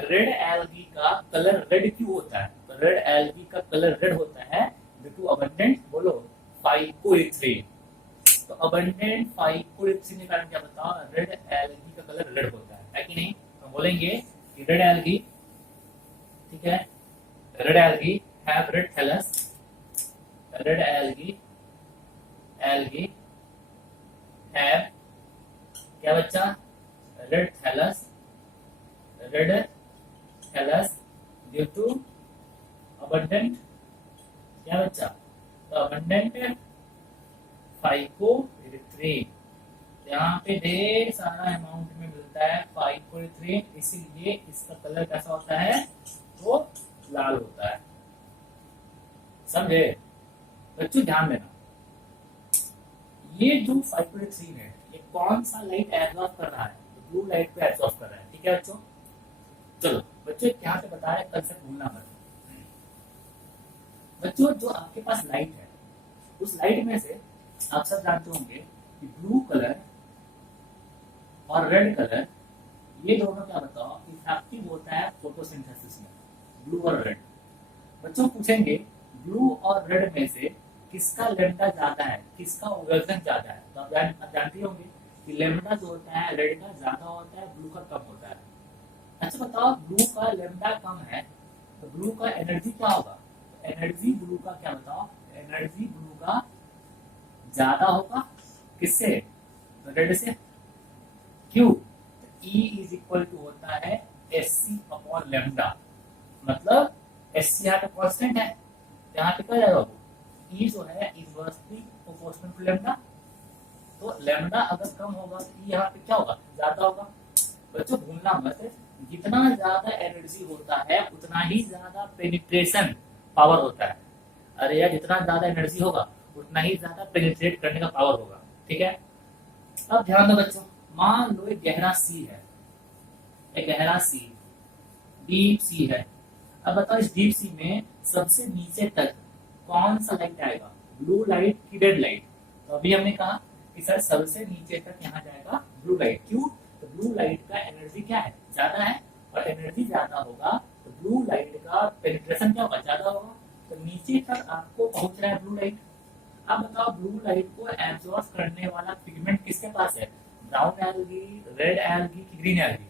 रेड एल्गी का कलर रेड क्यों होता है? तो रेड एल्गी का कलर रेड होता है ड्यू टू अबंडेंट, बोलो, फाइब्रोथ्रीन। तो अबंडेंट फाइब्रोथ्रीन के कारण क्या बताओ, रेड एल्गी का कलर रेड होता है कि नहीं? तो बोलेंगे कि रेड एल्गी, ठीक है, red algae have red thallus, red algae have क्या बच्चा? Red thallus due to abundant क्या बच्चा? तो अबंडेंट फाइब्रोथ्रीन, यहाँ पे ढेर सारा अमाउंट में मिलता है फाइब्रोथ्रीन, इसीलिए इसका कलर कैसा होता है? वो लाल होता है। समझे बच्चों? ध्यान देना, ये जो फाइब्रोथ्रीन है ये कौन सा लाइट एब्जॉर्ब कर रहा है? तो ब्लू लाइट को एब्जॉर्ब कर रहा है। ठीक है बच्चों, चलो बच्चों यहाँ पे बता रहे, कल से भूलना मत। बच्चों जो आपके पास लाइट है, उस लाइट में से आप सब जानते होंगे कि ब्लू कलर और रेड कलर, ये दोनों क्या बताओ इफेक्टिव होता है फोटोसिंथेसिस में, ब्लू और रेड। बच्चों पूछेंगे ब्लू और रेड में से किसका लेमडा ज्यादा है, किसका वजन ज्यादा है? तो आप जानते होंगे कि लेमडा जो होता है रेड का ज्यादा होता है, ब्लू का कम होता है। अच्छा बताओ, ब्लू का लेमडा कम है तो ब्लू का एनर्जी क्या होगा? एनर्जी ब्लू का क्या बताओ? एनर्जी ब्लू का ज्यादा होगा किससे? रेड से। क्यों? E इज इक्वल टू होता है SC अपॉन लेमडा, मतलब SC यहाँ पे कांस्टेंट है, यहाँ पे क्या जाएगा? E जो है इनवर्सली प्रोपोर्शनल टू लेमडा, तो लेमडा अगर कम होगा तो E यहाँ पे क्या होगा? ज्यादा होगा। बच्चों भूलना मत, जितना ज्यादा एनर्जी होता है उतना ही ज्यादा पेनिट्रेशन पावर होता है। अरे यार, जितना ज्यादा एनर्जी होगा उतना ही ज्यादा पेनिट्रेट करने का पावर होगा। ठीक है, अब ध्यान दो बच्चों, मान लो एक गहरा सी है, एक गहरा सी, डीप सी है। अब बताओ इस डीप सी में सबसे नीचे तक कौन सा लाइट आएगा? ब्लू लाइट की रेड लाइट? तो अभी हमने कहा कि सर सबसे नीचे तक यहाँ जाएगा ब्लू लाइट। क्यों? तो ब्लू लाइट का एनर्जी क्या है? ज्यादा है, और एनर्जी ज्यादा होगा तो ब्लू लाइट का पेनिट्रेशन क्या होगा? ज्यादा होगा, तो नीचे तक आपको पहुंच रहा है ब्लू लाइट। अब बताओ ब्लू लाइट को एब्जॉर्ब करने वाला पिगमेंट किसके पास है? ब्राउन एल्गी, रेड एल्गी की ग्रीन एल्गी?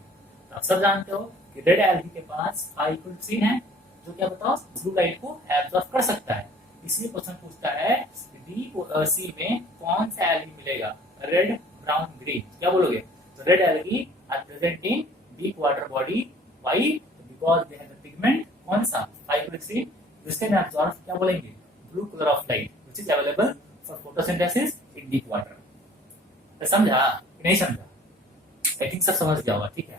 तो आप सब जानते हो कि रेड एल्गी के पास फाइब्रोथ्रीन है जो क्या बताओ ब्लू लाइट को एब्जॉर्ब कर सकता है। इसलिए क्वेश्चन पूछता है डीप सी में कौन सा एल्गी मिलेगा? Red, brown, green? क्या बोलोगे? तो red algae are present in deep water body. Why? Because they have the pigment कौन सा? फाइब्रोथ्रीन, जिसके में एब्जॉर्ब क्या बोलेंगे? Blue colour of light which is available for photosynthesis in deep water. तो समझा कि नहीं समझा? आई थिंक सब समझ गया होगा। ठीक है,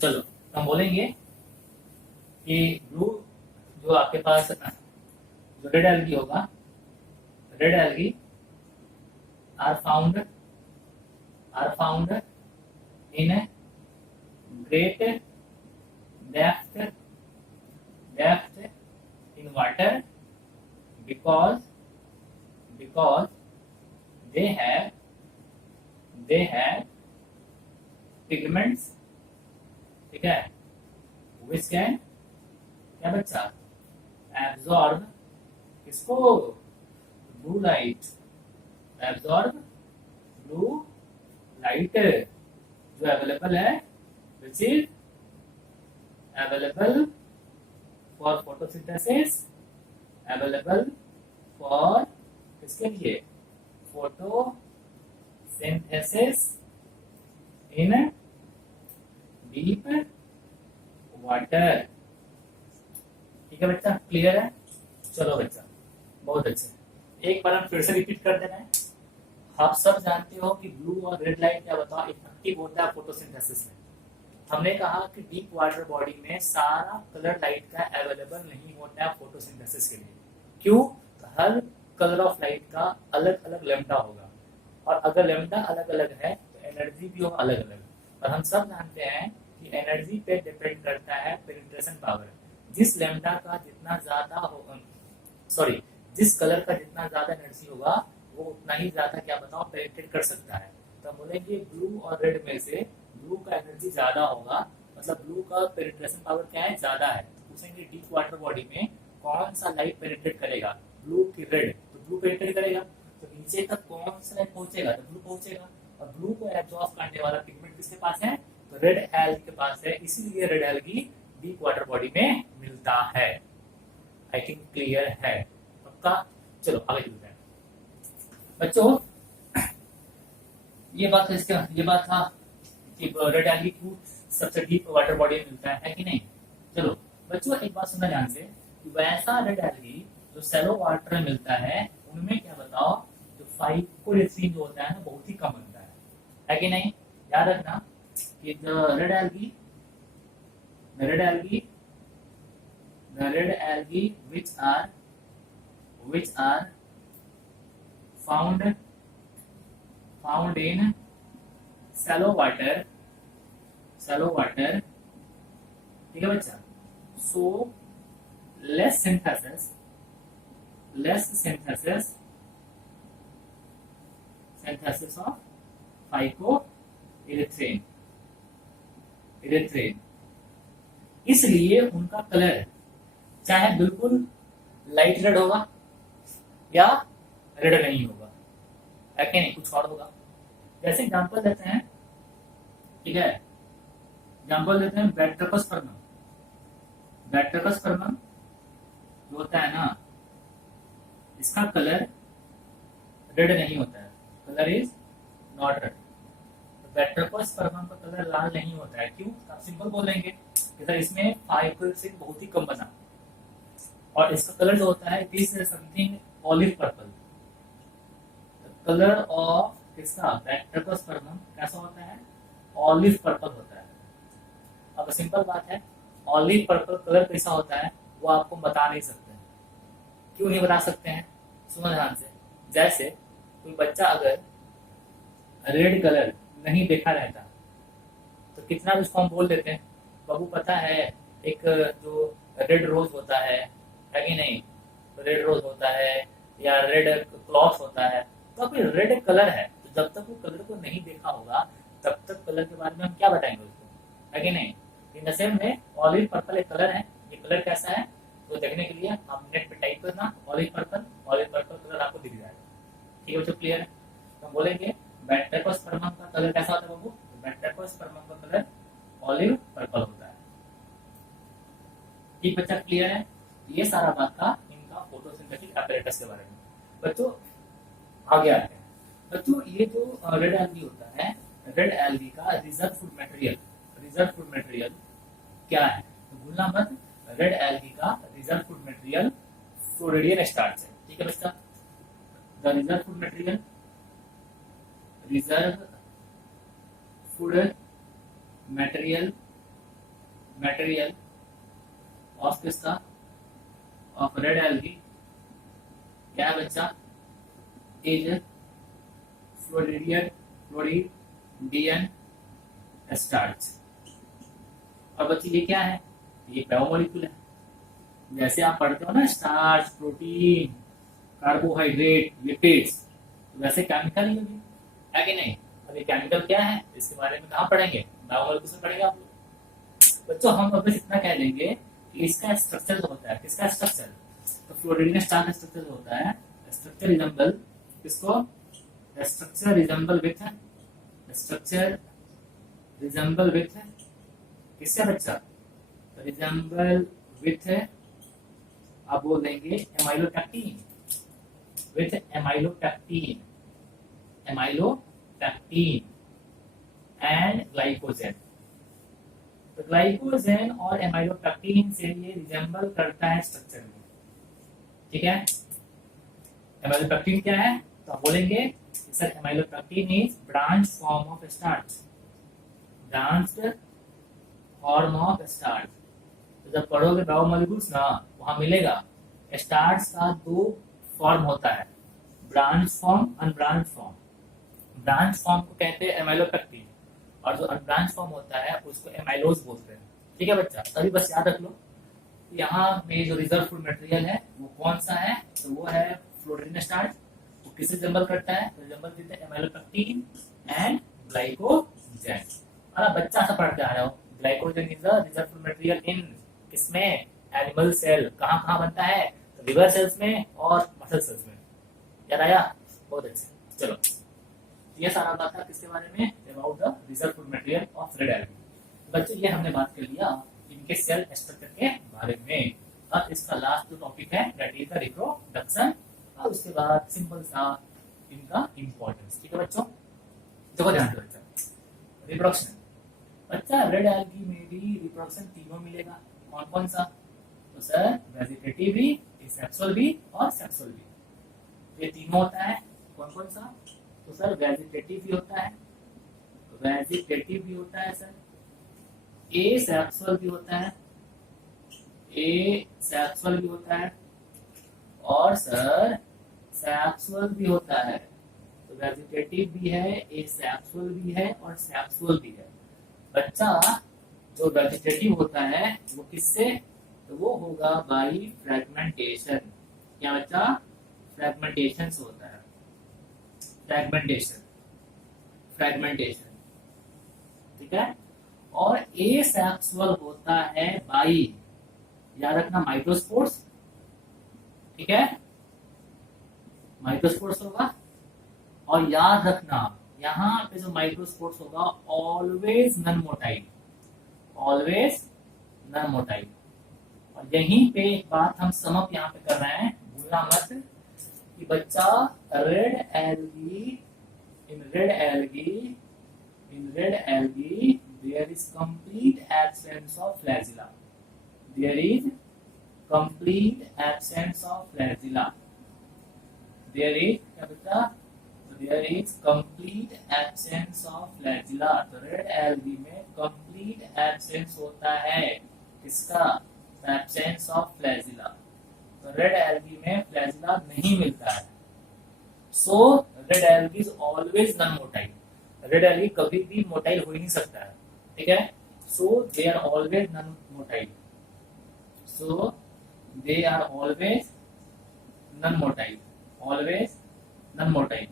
चलो हम बोलेंगे कि ब्लू जो आपके पास जो रेड एल्गी होगा, red algae are found in a great depth in water because they have pigments, ठीक है, which can क्या बच्चा? absorb किसको? Blue light, absorb blue light जो अवेलेबल है, which is available for photosynthesis, available for किसके लिए? photosynthesis in deep water। ठीक है बच्चा, क्लियर है? चलो बच्चा, बहुत अच्छे। एक बार हम फिर से रिपीट कर देना है। आप सब जानते हो कि ब्लू और रेड लाइट क्या बताओ इफेक्टिव होता है फोटोसिंथेसिस में। हमने कहा कि डीप वाटर बॉडी में सारा कलर लाइट का अवेलेबल नहीं होता है फोटोसिंथेसिस के लिए। क्यों? तो हर कलर ऑफ लाइट का अलग अलग लेमडा होगा, और अगर लेमडा अलग अलग है तो एनर्जी भी होगा अलग अलग। और हम सब जानते हैं कि एनर्जी पे डिपेंड करता है पेनिट्रेशन पावर। जिस लैम्डा का जितना ज्यादा हो, सॉरी, जिस कलर का जितना ज्यादा एनर्जी होगा वो उतना ही ज्यादा क्या बताओ पेनिट्रेट कर सकता है। तो हम बोलेंगे ब्लू और रेड में से ब्लू का एनर्जी ज्यादा होगा, मतलब ब्लू का पेनिट्रेशन पावर क्या है, ज्यादा है। तो पूछेंगे डीप वाटर बॉडी में कौन सा लाइट पेनिट्रेट करेगा, ब्लू की रेड? तो ब्लू पेनिट्रेट करेगा। तो नीचे तक कौन सा लाइट पहुंचेगा, तो ब्लू पहुंचेगा। और ब्लू को एब्जॉर्ब करने वाला पिगमेंट किसके पास है, तो रेड एल्गी के पास है, इसीलिए red algae deep water body में मिलता है। आई थिंक क्लियर है पक्का। चलो आगे चलते हैं बच्चों। ये बात था कि रेड एल्गी क्यों सबसे डीप वाटर बॉडी में मिलता है कि नहीं। चलो बच्चों एक बात सुनना ध्यान से कि वैसा रेड एल्गी जो सेलो वाटर में मिलता है उनमें क्या बताओ, जो फाइकोरेसिन जो होता है ना बहुत ही कम बनता है कि नहीं। याद रखना कि red algae which are found in shallow water, ठीक है बच्चा। so less synthesis of phycoerythrin, इसलिए उनका कलर चाहे बिल्कुल लाइट रेड होगा या रेड नहीं होगा, है कि नहीं, कुछ और होगा। जैसे एग्जांपल देते हैं, ठीक है, एग्जांपल देते हैं बैट्रकसपर्मम जो होता है ना, इसका कलर रेड नहीं होता है, कलर इज नॉट रेड। बैट्रकसपर्मम का कलर लाल नहीं होता है, क्यों? आप सिंपल बोलेंगे कि सर इसमें फाइकोरेसिन बहुत ही कम बना, और इसका कलर जो होता है it is something olive purple. Colour of किसका, बैट्रकसपर्मम कैसा होता है, ऑलिव पर्पल होता है। अब सिंपल बात है, ऑलिव पर्पल कलर कैसा होता है वो आपको बता नहीं सकते हैं। क्यों नहीं बता सकते हैं, सुनो ध्यान से। जैसे कोई बच्चा अगर रेड कलर नहीं देखा रहता तो कितना भी उसको हम बोल देते हैं, बाबू पता है एक जो रेड रोज होता है कि नहीं, रेड रोज होता है या रेड क्लॉथ होता है, तो अभी रेड कलर है, तो जब तक वो कलर को नहीं देखा होगा तब तक कलर के बारे में हम क्या बताएंगे उसको, है कि नहीं। इन सेम में ऑलिव पर्पल एक कलर है, ये कलर कैसा है तो देखने के लिए आप नेट पे टाइप करना ऑलिव पर्पल कलर आपको दिख जाएगा। ठीक है बच्चों, क्लियर है। तो हम बोलेंगे बैट्रकसपर्मम का कलर कैसा होता है बाबू, बैट्रकसपर्मम का कलर ऑलिव पर्पल होता है। ठीक बच्चा, क्लियर है। ये सारा बात था इनका फोटोसिंथेटिक apparatus के बारे में। बच्चों आगे आते हैं। बच्चों ये जो रेड एल्गी होता है, रेड एल्गी का रिजर्व फूड मटेरियल क्या है, तो भूलना मत, रेड एल्गी का reserve food material floridean starch है। ठीक है बच्चा, the reserve food material of किसका, ऑफ रेड एल्गी क्या है बच्चा, इज फ्लोरिडियन स्टार्च। और बच्चे ये क्या है, ये बायोमोलिक्यूल है। जैसे आप पढ़ते हो ना स्टार्च, प्रोटीन, कार्बोहाइड्रेट, लिपिड्स, वैसे केमिकल ही होगी, है कि नहीं। अब ये केमिकल क्या है इसके बारे में कहाँ पढ़ेंगे, बायोमोलिक्यूल से पढ़ेंगे आप लोग। बच्चों हम अब इतना कह देंगे कि इसका स्ट्रक्चर जो होता है, किसका स्ट्रक्चर, तो फ्लोरिडियन स्टार्च का स्ट्रक्चर जो होता है, स्ट्रक्चर रिजेंबल किसको, स्ट्रक्चर रिजेंबल विथ किससे बच्चा, रिजेंबल विथ, आप बोल देंगे amylopectin, with amylopectin and glycogen. तो ग्लाइकोजेन और एमाइलोपेक्टिन से ये रिजेंबल करता है स्ट्रक्चर में। ठीक है, एमाइलोपेक्टिन क्या है, तो आप बोलेंगे sir amylopectin is branch form of starch, तो जब पढ़ोगे बायोमोलिक्यूल्स ना वहां मिलेगा स्टार्च का दो फॉर्म होता है, branch form, unbranch form. Branch form को कहते हैं एमाइलोपेक्टिन और जो अनब्रांच फॉर्म होता है उसको एमाइलोज बोलते हैं। ठीक है बच्चा, तभी बस याद रख लो यहाँ में जो रिजर्व फूड मटेरियल है वो कौन सा है, तो वो है फ्लोरीन स्टार्च। वो किसे रिजेंबल करता है, तो रिजेंबल करता है एमाइलोपेक्टिन एंड ग्लाइकोजेन। बच्चा सा पढ़ते आ रहे हो, glycogen is the reserve food material in किसमें, एनिमल सेल। कहाँ कहाँ बनता है, तो लिवर सेल्स में और मसल सेल्स में। याद आया, बहुत अच्छे। चलो ये सारा बात था किसके बारे में, about the reserve food material of red algae. बच्चों ये हमने बात कर लिया इनके सेल स्ट्रक्चर के बारे में। अब इसका लास्ट जो टॉपिक है दैट इज द रिप्रोडक्शन, और उसके बाद सिंपल सा इनका इंपॉर्टेंस। ठीक है बच्चों, देखो ध्यान से बच्चा, रिप्रोडक्शन बच्चा रेड एल्गी में भी रिप्रोडक्शन तीनों मिलेगा। कौन कौन सा, तो सर वेजिटेटिव भी, सेक्सुअल भी और सेक्सुअल भी। ये तीनों होता है। कौन कौन सा, तो सर वेजिटेटिव भी होता है, वेजिटेटिव भी होता है सर, ए सेक्सुअल भी होता है, ए सेक्सुअल भी होता है, और सर सेक्सुअल भी होता है। तो वेजिटेटिव भी है, ए सेक्सुअल भी है और सेक्सुअल भी है। बच्चा जो वेजिटेटिव होता है वो किससे, तो वो होगा बाई फ्रेगमेंटेशन। क्या बच्चा, फ्रेगमेंटेशन से होता है, फ्रेगमेंटेशन, फ्रेगमेंटेशन। ठीक है, और ए सेक्सुअल होता है बाई, याद रखना, माइक्रोस्पोर्स। ठीक है, माइक्रोस्पोर्स होगा, और याद रखना यहाँ पे जो माइक्रोस्पोर्स होगा always non motile, always non motile. और यहीं पे एक बात हम समअप यहाँ पे कर रहे हैं, भूलना मत कि बच्चा red algae, in red algae, in red algae there is complete absence of flagella, there is complete absence of flagella, there is क्या बच्चा, there is complete absence of flagella। तो रेड एल्गी में complete absence होता है किसका, absence of flagella। तो red algae में flagella नहीं मिलता है। So red algae is always non motile, red algae कभी भी मोटाइल हो ही नहीं सकता है। ठीक है, so they are always non motile, so they are always non motile, always non motile.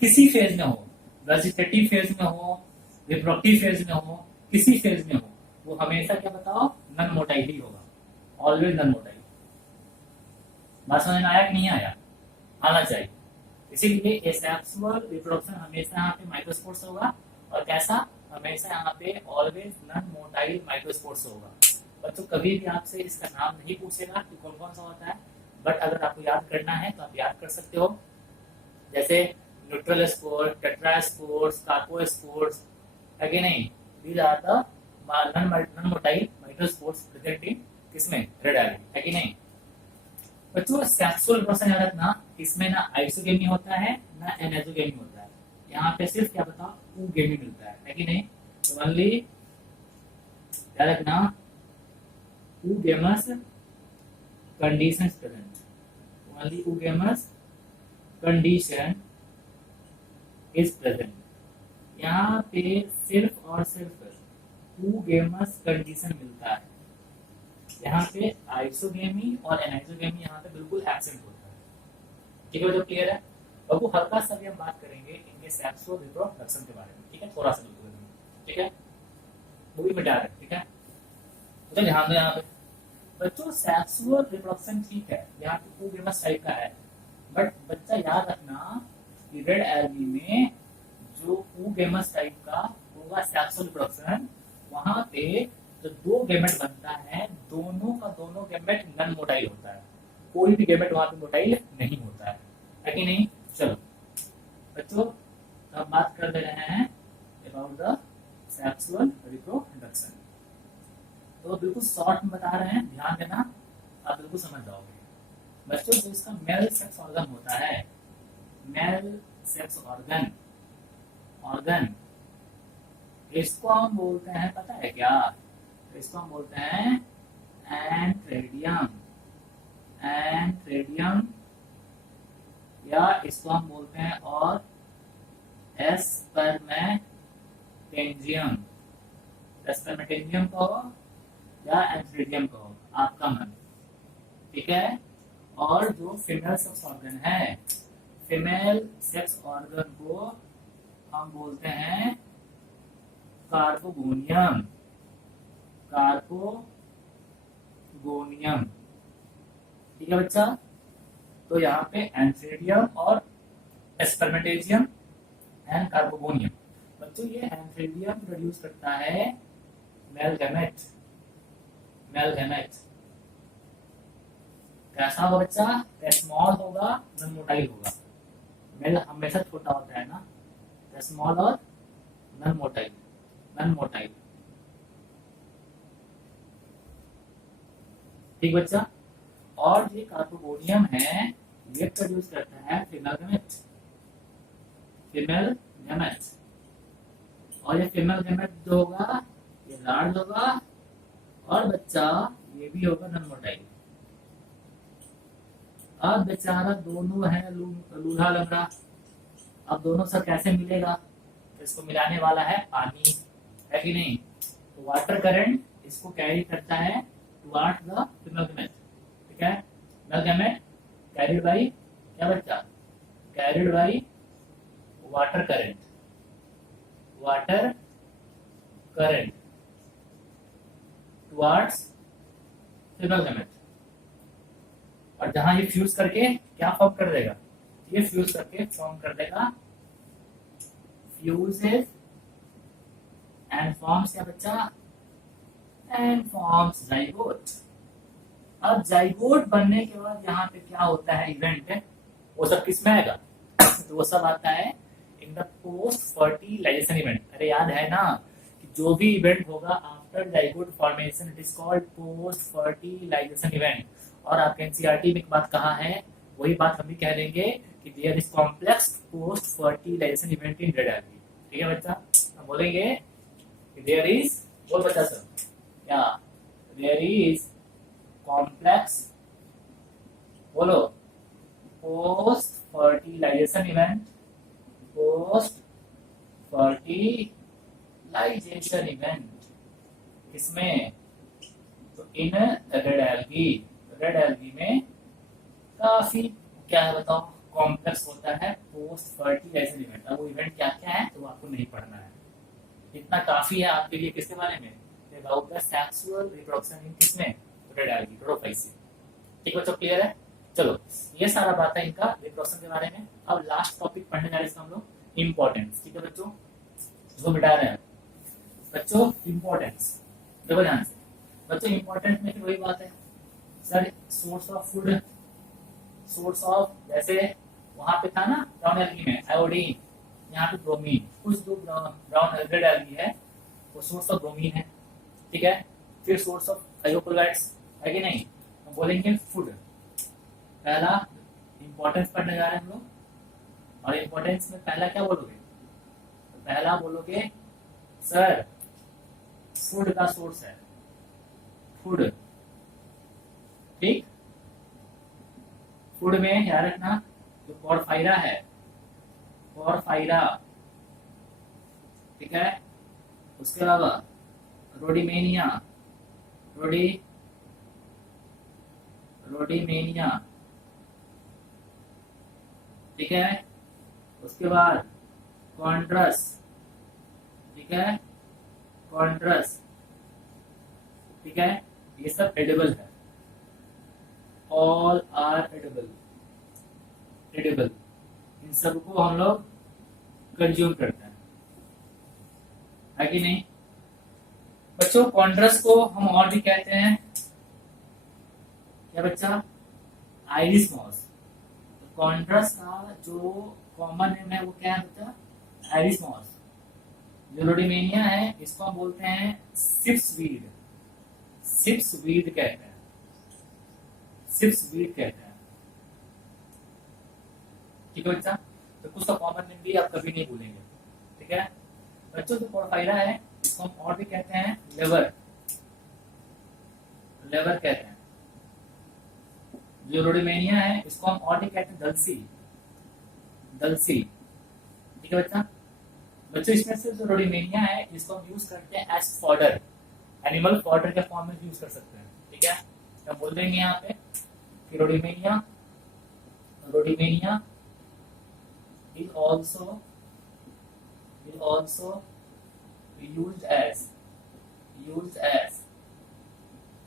किसी फेज में हो, वेजिटेटिव फेज में हो, रिप्रोडक्टिव फेज में हो, किसी फेज में हो, वो हमेशा क्या बताओ, नॉन मोटाइल ही होगा, ऑलवेज नॉन मोटाइल। बात समझ में आया कि नहीं आया, आना चाहिए। इसीलिए एसेक्सुअल रिप्रोडक्शन हमेशा यहाँ पे माइक्रोस्पोर्स होगा, और कैसा, हमेशा यहाँ पे ऑलवेज नॉन मोटाइल माइक्रोस्पोर्स होगा। बच्चों कभी भी आपसे इसका नाम नहीं पूछेगा कि कौन कौन सा होता है, बट अगर आपको याद करना है तो आप याद कर सकते हो, जैसे neutral spore, tetraspores, carpospores, है कि नहीं, these are the non motile microspores present in किसमें, रेड एल्गी, है कि नहीं। बच्चों सेक्सुअल रिप्रोडक्शन याद रखना, इसमें ना आइसोगेमी होता है ना एनाजोगेमी होता है, यहाँ पे सिर्फ क्या बताओ, oogeमी मिलता है कि नहीं। तो ओनली याद रखना, oogamous conditions present, only oogamous condition is present। यहाँ पे सिर्फ और सिर्फ oogamous कंडीशन मिलता है, यहाँ पे आइसोगेमी और एनाइसोगेमी यहाँ पे बिल्कुल एब्सेंट होता है। ठीक है, जो क्लियर है। बाबू हल्का सा भी हम बात करेंगे इनके सेक्सुअल रिप्रोडक्शन के बारे में, ठीक है, थोड़ा सा बिल्कुल, ठीक है, वो भी मिटा रहे, ठीक है। तो ध्यान दो यहाँ पे बच्चों, सेक्सुअल रिप्रोडक्शन ठीक है, यहाँ पे oogamous टाइप का है, बट बच्चा याद रखना कि रेड एल्गी में जो oogamous टाइप का होगा सेक्सुअल रिप्रोडक्शन, वहां पे जो दो गैमेट बनता है, दोनों का दोनों गैमेट नॉन मोटाइल होता है, कोई भी गैमेट वहां पे मोटाइल नहीं होता है कि नहीं। चलो बच्चों, अब बात कर दे रहे हैं अबाउट द सेक्सुअल रिप्रोडक्शन। तो बिल्कुल शॉर्ट में बता रहे हैं, ध्यान देना, आप बिल्कुल समझ जाओगे। बच्चों जो इसका मेल सेक्स ऑर्गन होता है, मेल सेक्स ऑर्गन, ऑर्गन इसको हम बोलते हैं, पता है क्या, इसको हम बोलते हैं एंट्रेडियम, एंट्रेडियम, या इसको हम बोलते हैं और एस्पर्मेटेंजियम, एस्पर्मेटेंजियम कहो या एंट्रेडियम कहो, आपका मन, ठीक है। और जो फीमेल सेक्स ऑर्गन है, फीमेल सेक्स ऑर्गन को हम बोलते हैं कार्बोगोनियम, कार्बोगोनियम, ठीक है बच्चा। तो यहाँ पे एंथ्रेडियम और स्पर्मेटेजियम एंड कार्बोगोनियम। बच्चों ये एंथ्रेडियम प्रोड्यूस करता है मेल गैमेट, मेल गैमेट कैसा होगा बच्चा, स्मॉल होगा, नॉन मोटाइल होगा। मेल हमेशा छोटा होता है ना, स्मॉल और नॉन मोटाइल, नॉन मोटाइल, ठीक बच्चा। और ये कार्बोगोनियम है, ये प्रोड्यूस करता है फीमेल गैमेट, फीमेल गैमेट। और ये फीमेल गैमेट जो होगा ये लार्ज होगा, और बच्चा ये भी होगा नॉन मोटाइल। अब बेचारा दोनों है लूल्हा लंगड़ा, अब दोनों सब कैसे मिलेगा, तो इसको मिलाने वाला है पानी, है कि नहीं। तो वाटर करंट इसको कैरी करता है टुवर्ड्स द फीमेल गैमेट, ठीक है। मेल गैमेट कैरिड बाय क्या बच्चा, carried by water current, water current towards female gamete. और जहां ये फ्यूज करके क्या फॉर्म कर देगा, ये फ्यूज करके फॉर्म कर देगा फ्यूजेस एंड फॉर्म्स क्या बच्चा, एंड फॉर्म्स जाइगोट। अब जाइगोट बनने के बाद यहाँ पे क्या होता है इवेंट है, वो सब किसमें आएगा तो वो सब आता है in the post fertilisation event. अरे याद है ना कि जो भी इवेंट होगा after zygote formation it is called post fertilisation event. और आपके एनसीईआरटी में एक बात कहा है, वही बात हम भी कह देंगे कि there is complex post fertilisation event in red algae, ठीक है बच्चा। हम बोलेंगे कि देयर इज, बोल बच्चा सर क्या, देयर इज कॉम्प्लेक्स, बोलो, post fertilisation event, post fertilisation event किसमें, तो in red algae, red algae में काफी क्या है बताओ कॉम्प्लेक्स होता है पोस्ट फर्टिलाइजेशन इवेंट। अब वो इवेंट क्या क्या है तो आपको नहीं पढ़ना है, इतना काफी है आपके लिए किसके बारे में, about the sexual reproduction in किसमें, रेड एल्गी, क्लोरोफाइसी, ठीक बच्चों क्लियर है। चलो ये सारा बात है इनका रिप्रोडक्शन के बारे में। अब लास्ट टॉपिक पढ़ने जा रहे हैं हम लोग, इम्पोर्टेंस, ठीक है बच्चों, जो बिठा रहे हैं बच्चों इम्पोर्टेंस, देखो ध्यान से बच्चों। इम्पोर्टेंस में वही बात है sir, source of food, source of, जैसे वहां पे था ना ब्राउन एल्गी में आयोडीन, यहाँ पे ब्रोमीन, कुछ जो ब्राउन रेड एल्गी है वो सोर्स ऑफ ब्रोमीन है, ठीक है। फिर सोर्स ऑफ थायोक्लोराइड्स है कि नहीं, हम बोलेंगे फूड। पहला इंपॉर्टेंस पढ़ने जा रहे हैं हम लोग, और इंपॉर्टेंस में पहला क्या बोलोगे, तो पहला बोलोगे सर फूड का सोर्स है, फूड, ठीक। फूड में याद रखना जो पोरफायरा है, पोरफायरा, ठीक है। उसके अलावा रोडिमेनिया, रोडिमेनिया, ठीक है। उसके बाद कॉन्ड्रस, ठीक है, कॉन्ड्रस, ठीक है। ये सब एडिबल है, ऑल आर एडिबल, एडिबल, इन सबको हम लोग कंज्यूम करते हैं, है कि नहीं बच्चों। कॉन्ड्रस को हम और भी कहते हैं क्या बच्चा, आइरिस मॉस। तो कॉन्ड्रस का जो कॉमन नेम है वो क्या है बच्चा, आइरिस मॉस। जो रोडिमेनिया है इसको हम बोलते हैं सिप्सवीड, सिप्सवीड कहते हैं, सिप्सवीड कहते हैं, ठीक है बच्चा। तो कुछ तो कॉमन नेम भी आप कभी नहीं भूलेंगे, ठीक है बच्चों। जो पोरफायरा है इसको हम और भी कहते हैं लेवर, लेवर कहते हैं। जो रोडिमेनिया है इसको हम और भी कहते हैं दलसी, दलसी, ठीक है बच्चा। बच्चों इसमें से जो रोडिमेनिया है इसको हम यूज करते हैं एज फॉडर, एनिमल फॉडर के फॉर्म में यूज कर सकते हैं, ठीक है। क्या बोल देंगे यहाँ पे कि रोडिमेनिया रोडिमेनिया is also used as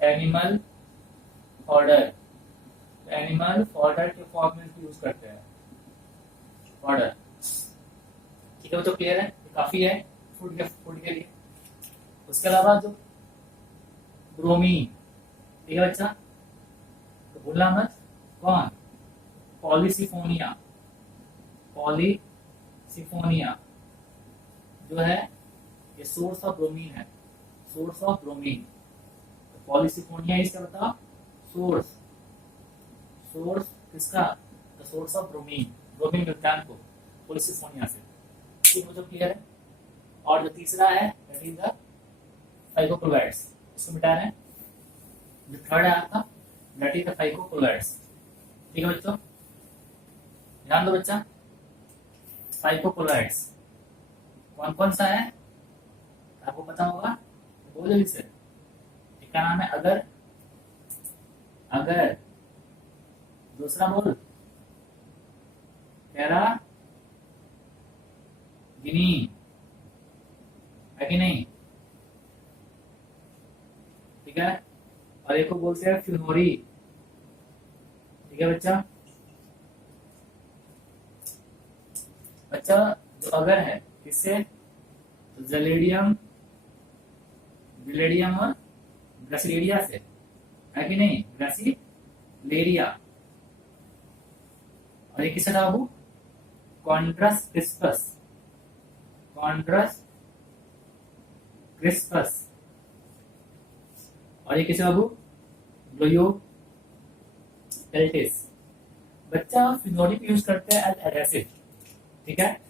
animal fodder के फॉर्म में यूज करते हैं फॉडर। ठीक है, तो क्लियर है, काफी है फूड के लिए। उसके अलावा जो ब्रोमीन, ठीक है बच्चा, तो भूलना मत, कौन, पॉलीसिफोनिया जो है ये सोर्स ऑफ ब्रोमीन है, सोर्स ऑफ ब्रोमीन। पॉलीसिफोनिया इसका बता सोर्स किसका, द सोर्स ऑफ ब्रोमीन मिलता है हमको पॉलीसिफोनिया से। ठीक है, तो क्लियर है। और जो तीसरा है दैट इज द फाइकोक्लोराइड्स, इसको मिटा रहे हैं। जो थर्ड है आपका दैट इज द फाइकोक्लोराइड्स। ठीक है बच्चों, ध्यान दो बच्चा, फाइकोक्लोराइड्स कौन कौन सा है आपको पता होगा, बोल जल्दी से। क्या नाम है, अगर दूसरा बोल पैरा गिनी है कि नहीं, ठीक है। और एक को बोलते हैं फ्यूनोरी, ठीक है बच्चा। जो अगर है किससे, तो जलेडियम और ग्रासिलेरिया से, है कि नहीं, ग्रासिलेरिया। और ये किससे था बाबू, कॉन्ट्रस क्रिस्पस। और ये किसे बाबू, ग्लोयोपेल्टिस। बच्चा फिनोलिक यूज करते हैं एज एडहेसिव, ठीक है,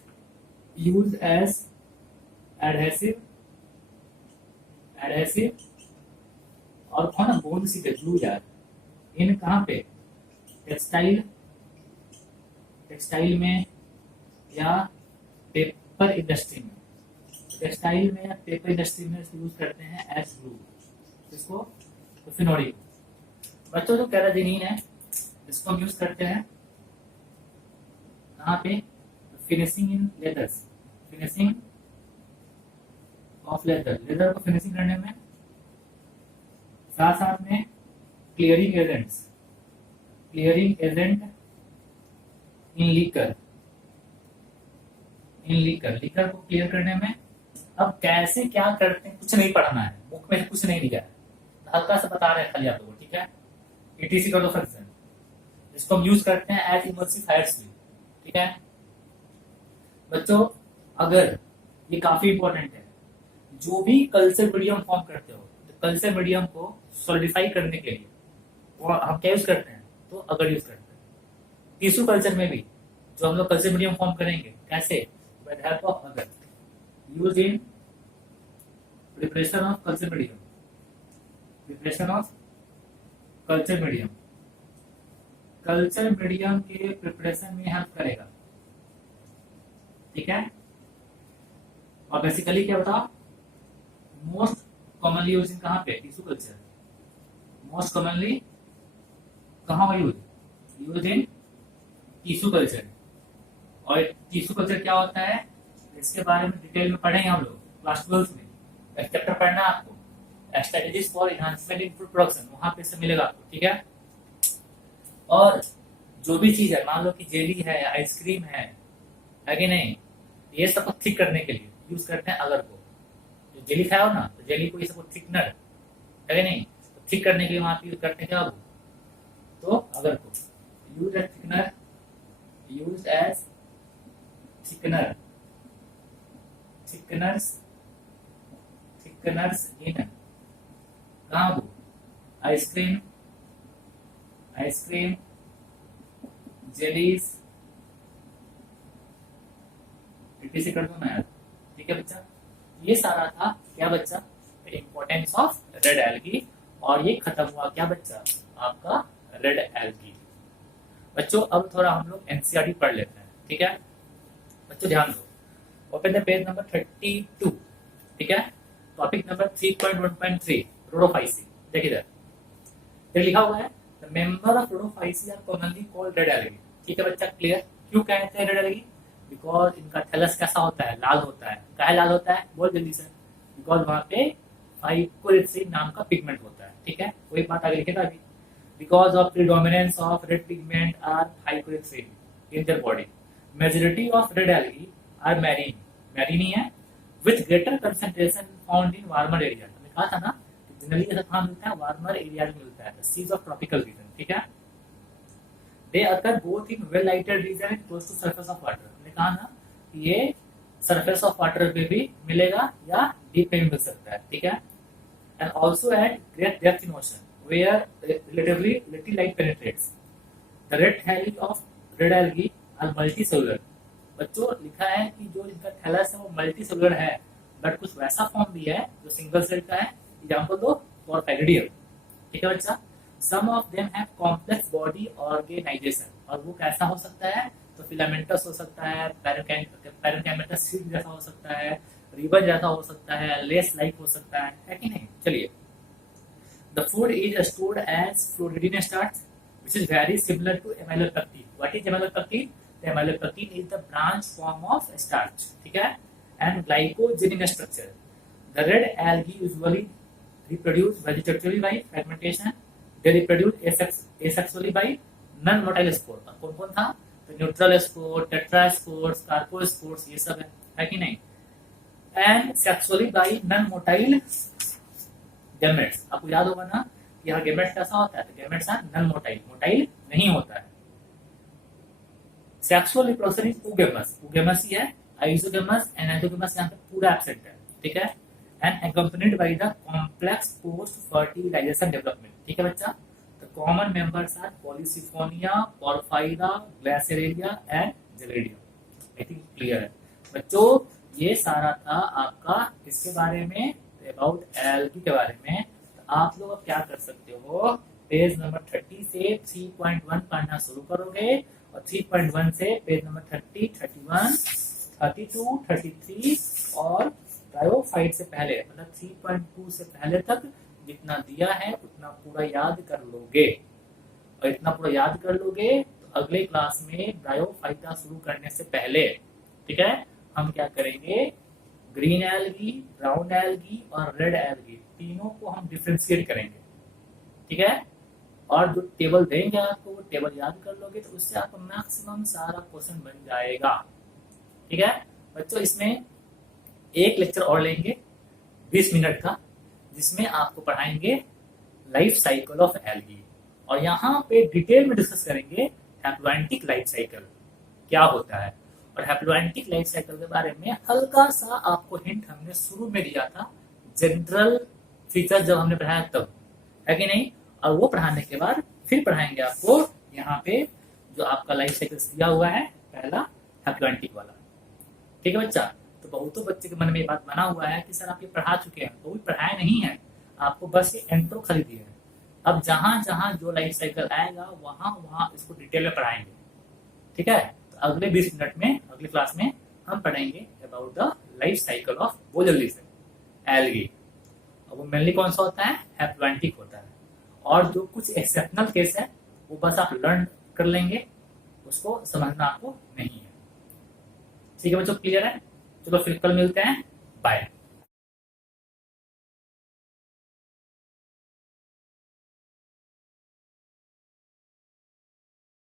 यूज एज एडहेसिव और कौन है, गोंद सी ग्लू यार, इन कहाँ पे, टेक्सटाइल में या पेपर इंडस्ट्री में, टेक्सटाइल में या पेपर इंडस्ट्री में यूज करते हैं एज ग्लू। इसको तो फिनोलिक। बच्चों जो कैराटिनिन है इसको हम यूज करते हैं कहाँ पे, finishing in leathers, finishing of leather को फिनिशिंग करने में, साथ में क्लियरिंग एजेंट इन लीकर को क्लियर करने में। अब कैसे क्या करते हैं कुछ नहीं पढ़ना है, बुक में कुछ नहीं लिखा है, हल्का सा बता रहे हैं खाली आप लोगों को, ठीक है। ETC कर दो फंक्शन, इसको हम यूज करते हैं एज इमल्सिफायर्स भी, ठीक है बच्चों। अगर ये काफी इंपॉर्टेंट है, जो भी कल्चर मीडियम फॉर्म करते हो, तो कल्चर मीडियम को सॉलिडिफाई करने के लिए वो हम क्या यूज करते हैं, तो अगर यूज करते हैं। टिश्यू कल्चर में भी जो हम लोग कल्चर मीडियम फॉर्म करेंगे, कैसे, बाय द हेल्प ऑफ अगर, use in preparation of culture medium, culture medium के प्रिपरेशन में हेल्प करेगा, ठीक है। और बेसिकली क्या बताओ, मोस्ट कॉमनली यूज इन कहाँ पे, टिश्यू कल्चर, मोस्ट कॉमनली कहाँ यूज इन टिश्यू कल्चर। और टिश्यू कल्चर क्या होता है, इसके बारे में डिटेल में पढ़ेंगे हम लोग क्लास 12 में, एक चैप्टर पढ़ना है आपको, strategies for enhancement in food production, वहां पे से मिलेगा आपको, ठीक है। और जो भी चीज है, मान लो कि जेली है, आइसक्रीम है कि नहीं, ये सबको थिक करने के लिए यूज करते हैं अगर को। जो जेली खाया हो ना, तो जेली को ये सबको थिकनर है कि नहीं, तो थिक करने के लिए वहां पे यूज करते हैं क्या, तो अगर को यूज एज थिकनर, थिकनर्स इन कहाँ, आइसक्रीम, जेलीज, इसे कर दो ना यार, ठीक है बच्चा। ये सारा था क्या बच्चा, इंपॉर्टेंस ऑफ रेड एल्गी, और ये खत्म हुआ क्या बच्चा, आपका रेड एल्गी। बच्चों अब थोड़ा हम लोग एनसीईआरटी पढ़ लेते हैं, ठीक है बच्चों, ध्यान दो। ओपन द पेज नंबर 32, ठीक है, टॉपिक नंबर 3.1.3 रोडोफाइसी। देखिए इधर, फिर लिखा हुआ है the member of Rhodophyceae are commonly called red algae. ठीक है बच्चा, क्लियर? क्यों कहते हैं रेड एल्गी? बिकॉज इनका थैलस कैसा होता है? लाल होता है। काहे लाल होता है? बोल जल्दी से। बिकॉज वहां पे फाइकोरिथ्रिन नाम का पिगमेंट होता है। ठीक है, वही बात आगे लिखेगा अभी। Because of predominance of red pigment or phycoerythrin in their body, majority of red algae are marine, marine ही है, with greater concentration found in warmer area. मैंने कहा था ना जनरली ऐसा कहाँ मिलता है? वार्मर एरिया में मिलता है, सीज ऑफ ट्रॉपिकल रीजन। ठीक है, they occur both in well lighted region and close to surface of water. मैंने कहा ना कि ये सरफेस ऑफ वाटर पे भी मिलेगा या डीप में भी मिल सकता है। ठीक है, and also at great depth in ocean where relatively little light penetrates. The red algae of red algae are multicellular. बच्चों लिखा है कि जो इनका थैलस है वो मल्टी सेलुलर है, बट कुछ वैसा फॉर्म भी है जो सिंगल सेल का है। एग्जाम्पल दो, पोरफैगिडियम। ठीक है बच्चा, some of them have complex body organisation. और वो कैसा हो सकता है? तो फिलामेंटस हो सकता है, पैरेंकाइमेटस शीट जैसा हो सकता है, रिबन जैसा हो सकता है, लेस लाइक हो सकता है कि नहीं? चलिए, the food is stored as floridean starch which is very similar to amylopectin. What is amylopectin? The amylopectin is the branch form of starch. ठीक है, and glycogen in structure. The red algae usually reproduce vegetatively by fragmentation. They reproduce asexually by non-motile spore. कौन कौन था? तो neutral spore, टेट्रास्पोर्स, कार्पोस्पोर्स, ये सब है कि नहीं? And sexually by non-motile gametes. आपको याद होगा ना यहाँ गेमेट्स कैसा होता है? तो gametes are non motile, motile नहीं होता है। Sexual reproduction is oogamous, oogamous ही है, आइसोगेमस एंड एंडोगेमस यहाँ पे पूरा एब्सेंट है। ठीक है, and accompanied by the complex post fertilization development। ठीक है बच्चा, the common members are Polysyphonia, Porphyra, Glaciaria and Gelidia। I think clear है बच्चों। ये सारा था आपका इसके बारे में, अबाउट एल्गी के बारे में। आप लोग अब क्या कर सकते हो, पेज नंबर 30 से 3.1 पढ़ना शुरू करोगे और 3.1 से पेज नंबर 30, 31, 32, 33 और ब्रायोफाइट से पहले मतलब 3.2 से पहले तक जितना दिया है उतना पूरा याद कर लोगे। और इतना पूरा याद कर लोगे तो अगले क्लास में ब्रायोफाइटा शुरू करने से पहले, ठीक है, हम क्या करेंगे, ग्रीन एल्गी, ब्राउन एल्गी और रेड एल्गी तीनों को हम डिफ्रेंशिएट करेंगे। ठीक है, और जो टेबल देंगे आपको वो टेबल याद कर लोगे तो उससे आपको मैक्सिमम सारा क्वेश्चन बन जाएगा। ठीक है बच्चों, इसमें एक लेक्चर और लेंगे 20 मिनट का, जिसमें आपको पढ़ाएंगे लाइफ साइकिल ऑफ एल्गी और यहाँ पे डिटेल में डिस्कस करेंगे हैप्लोएंटिक लाइफ साइकिल क्या होता है। और हैप्लोएंटिक लाइफ साइकिल के बारे में हल्का सा आपको हिंट हमने शुरू में दिया था, जनरल फीचर जब हमने पढ़ाया तब, है कि नहीं? और वो पढ़ाने के बाद फिर पढ़ाएंगे आपको यहाँ पे जो आपका लाइफ साइकिल दिया हुआ है पहला हैप्लोएंटिक वाला। ठीक है बच्चा, तो बहुतों बच्चे के मन में ये बात बना हुआ है कि सर आप ये पढ़ा चुके हैं, तो भी पढ़ाया नहीं है, आपको बस ये इंट्रो खाली दिए हैं। अब जहां जहां जो लाइफ साइकिल आएगा वहां वहां इसको डिटेल में पढ़ाएंगे। ठीक है, तो अगले 20 मिनट में अगली क्लास में हम पढ़ेंगे about the life cycle of, वो जल्दी से, एल्गी। और वो मेनली कौन सा होता है? हैप्लोएंटिक होता है। और जो कुछ एक्सेप्शनल केस है वो बस आप लर्न कर लेंगे, उसको समझना आपको नहीं है। ठीक है बच्चों, क्लियर है? चलो फिर कल मिलते हैं, बाय।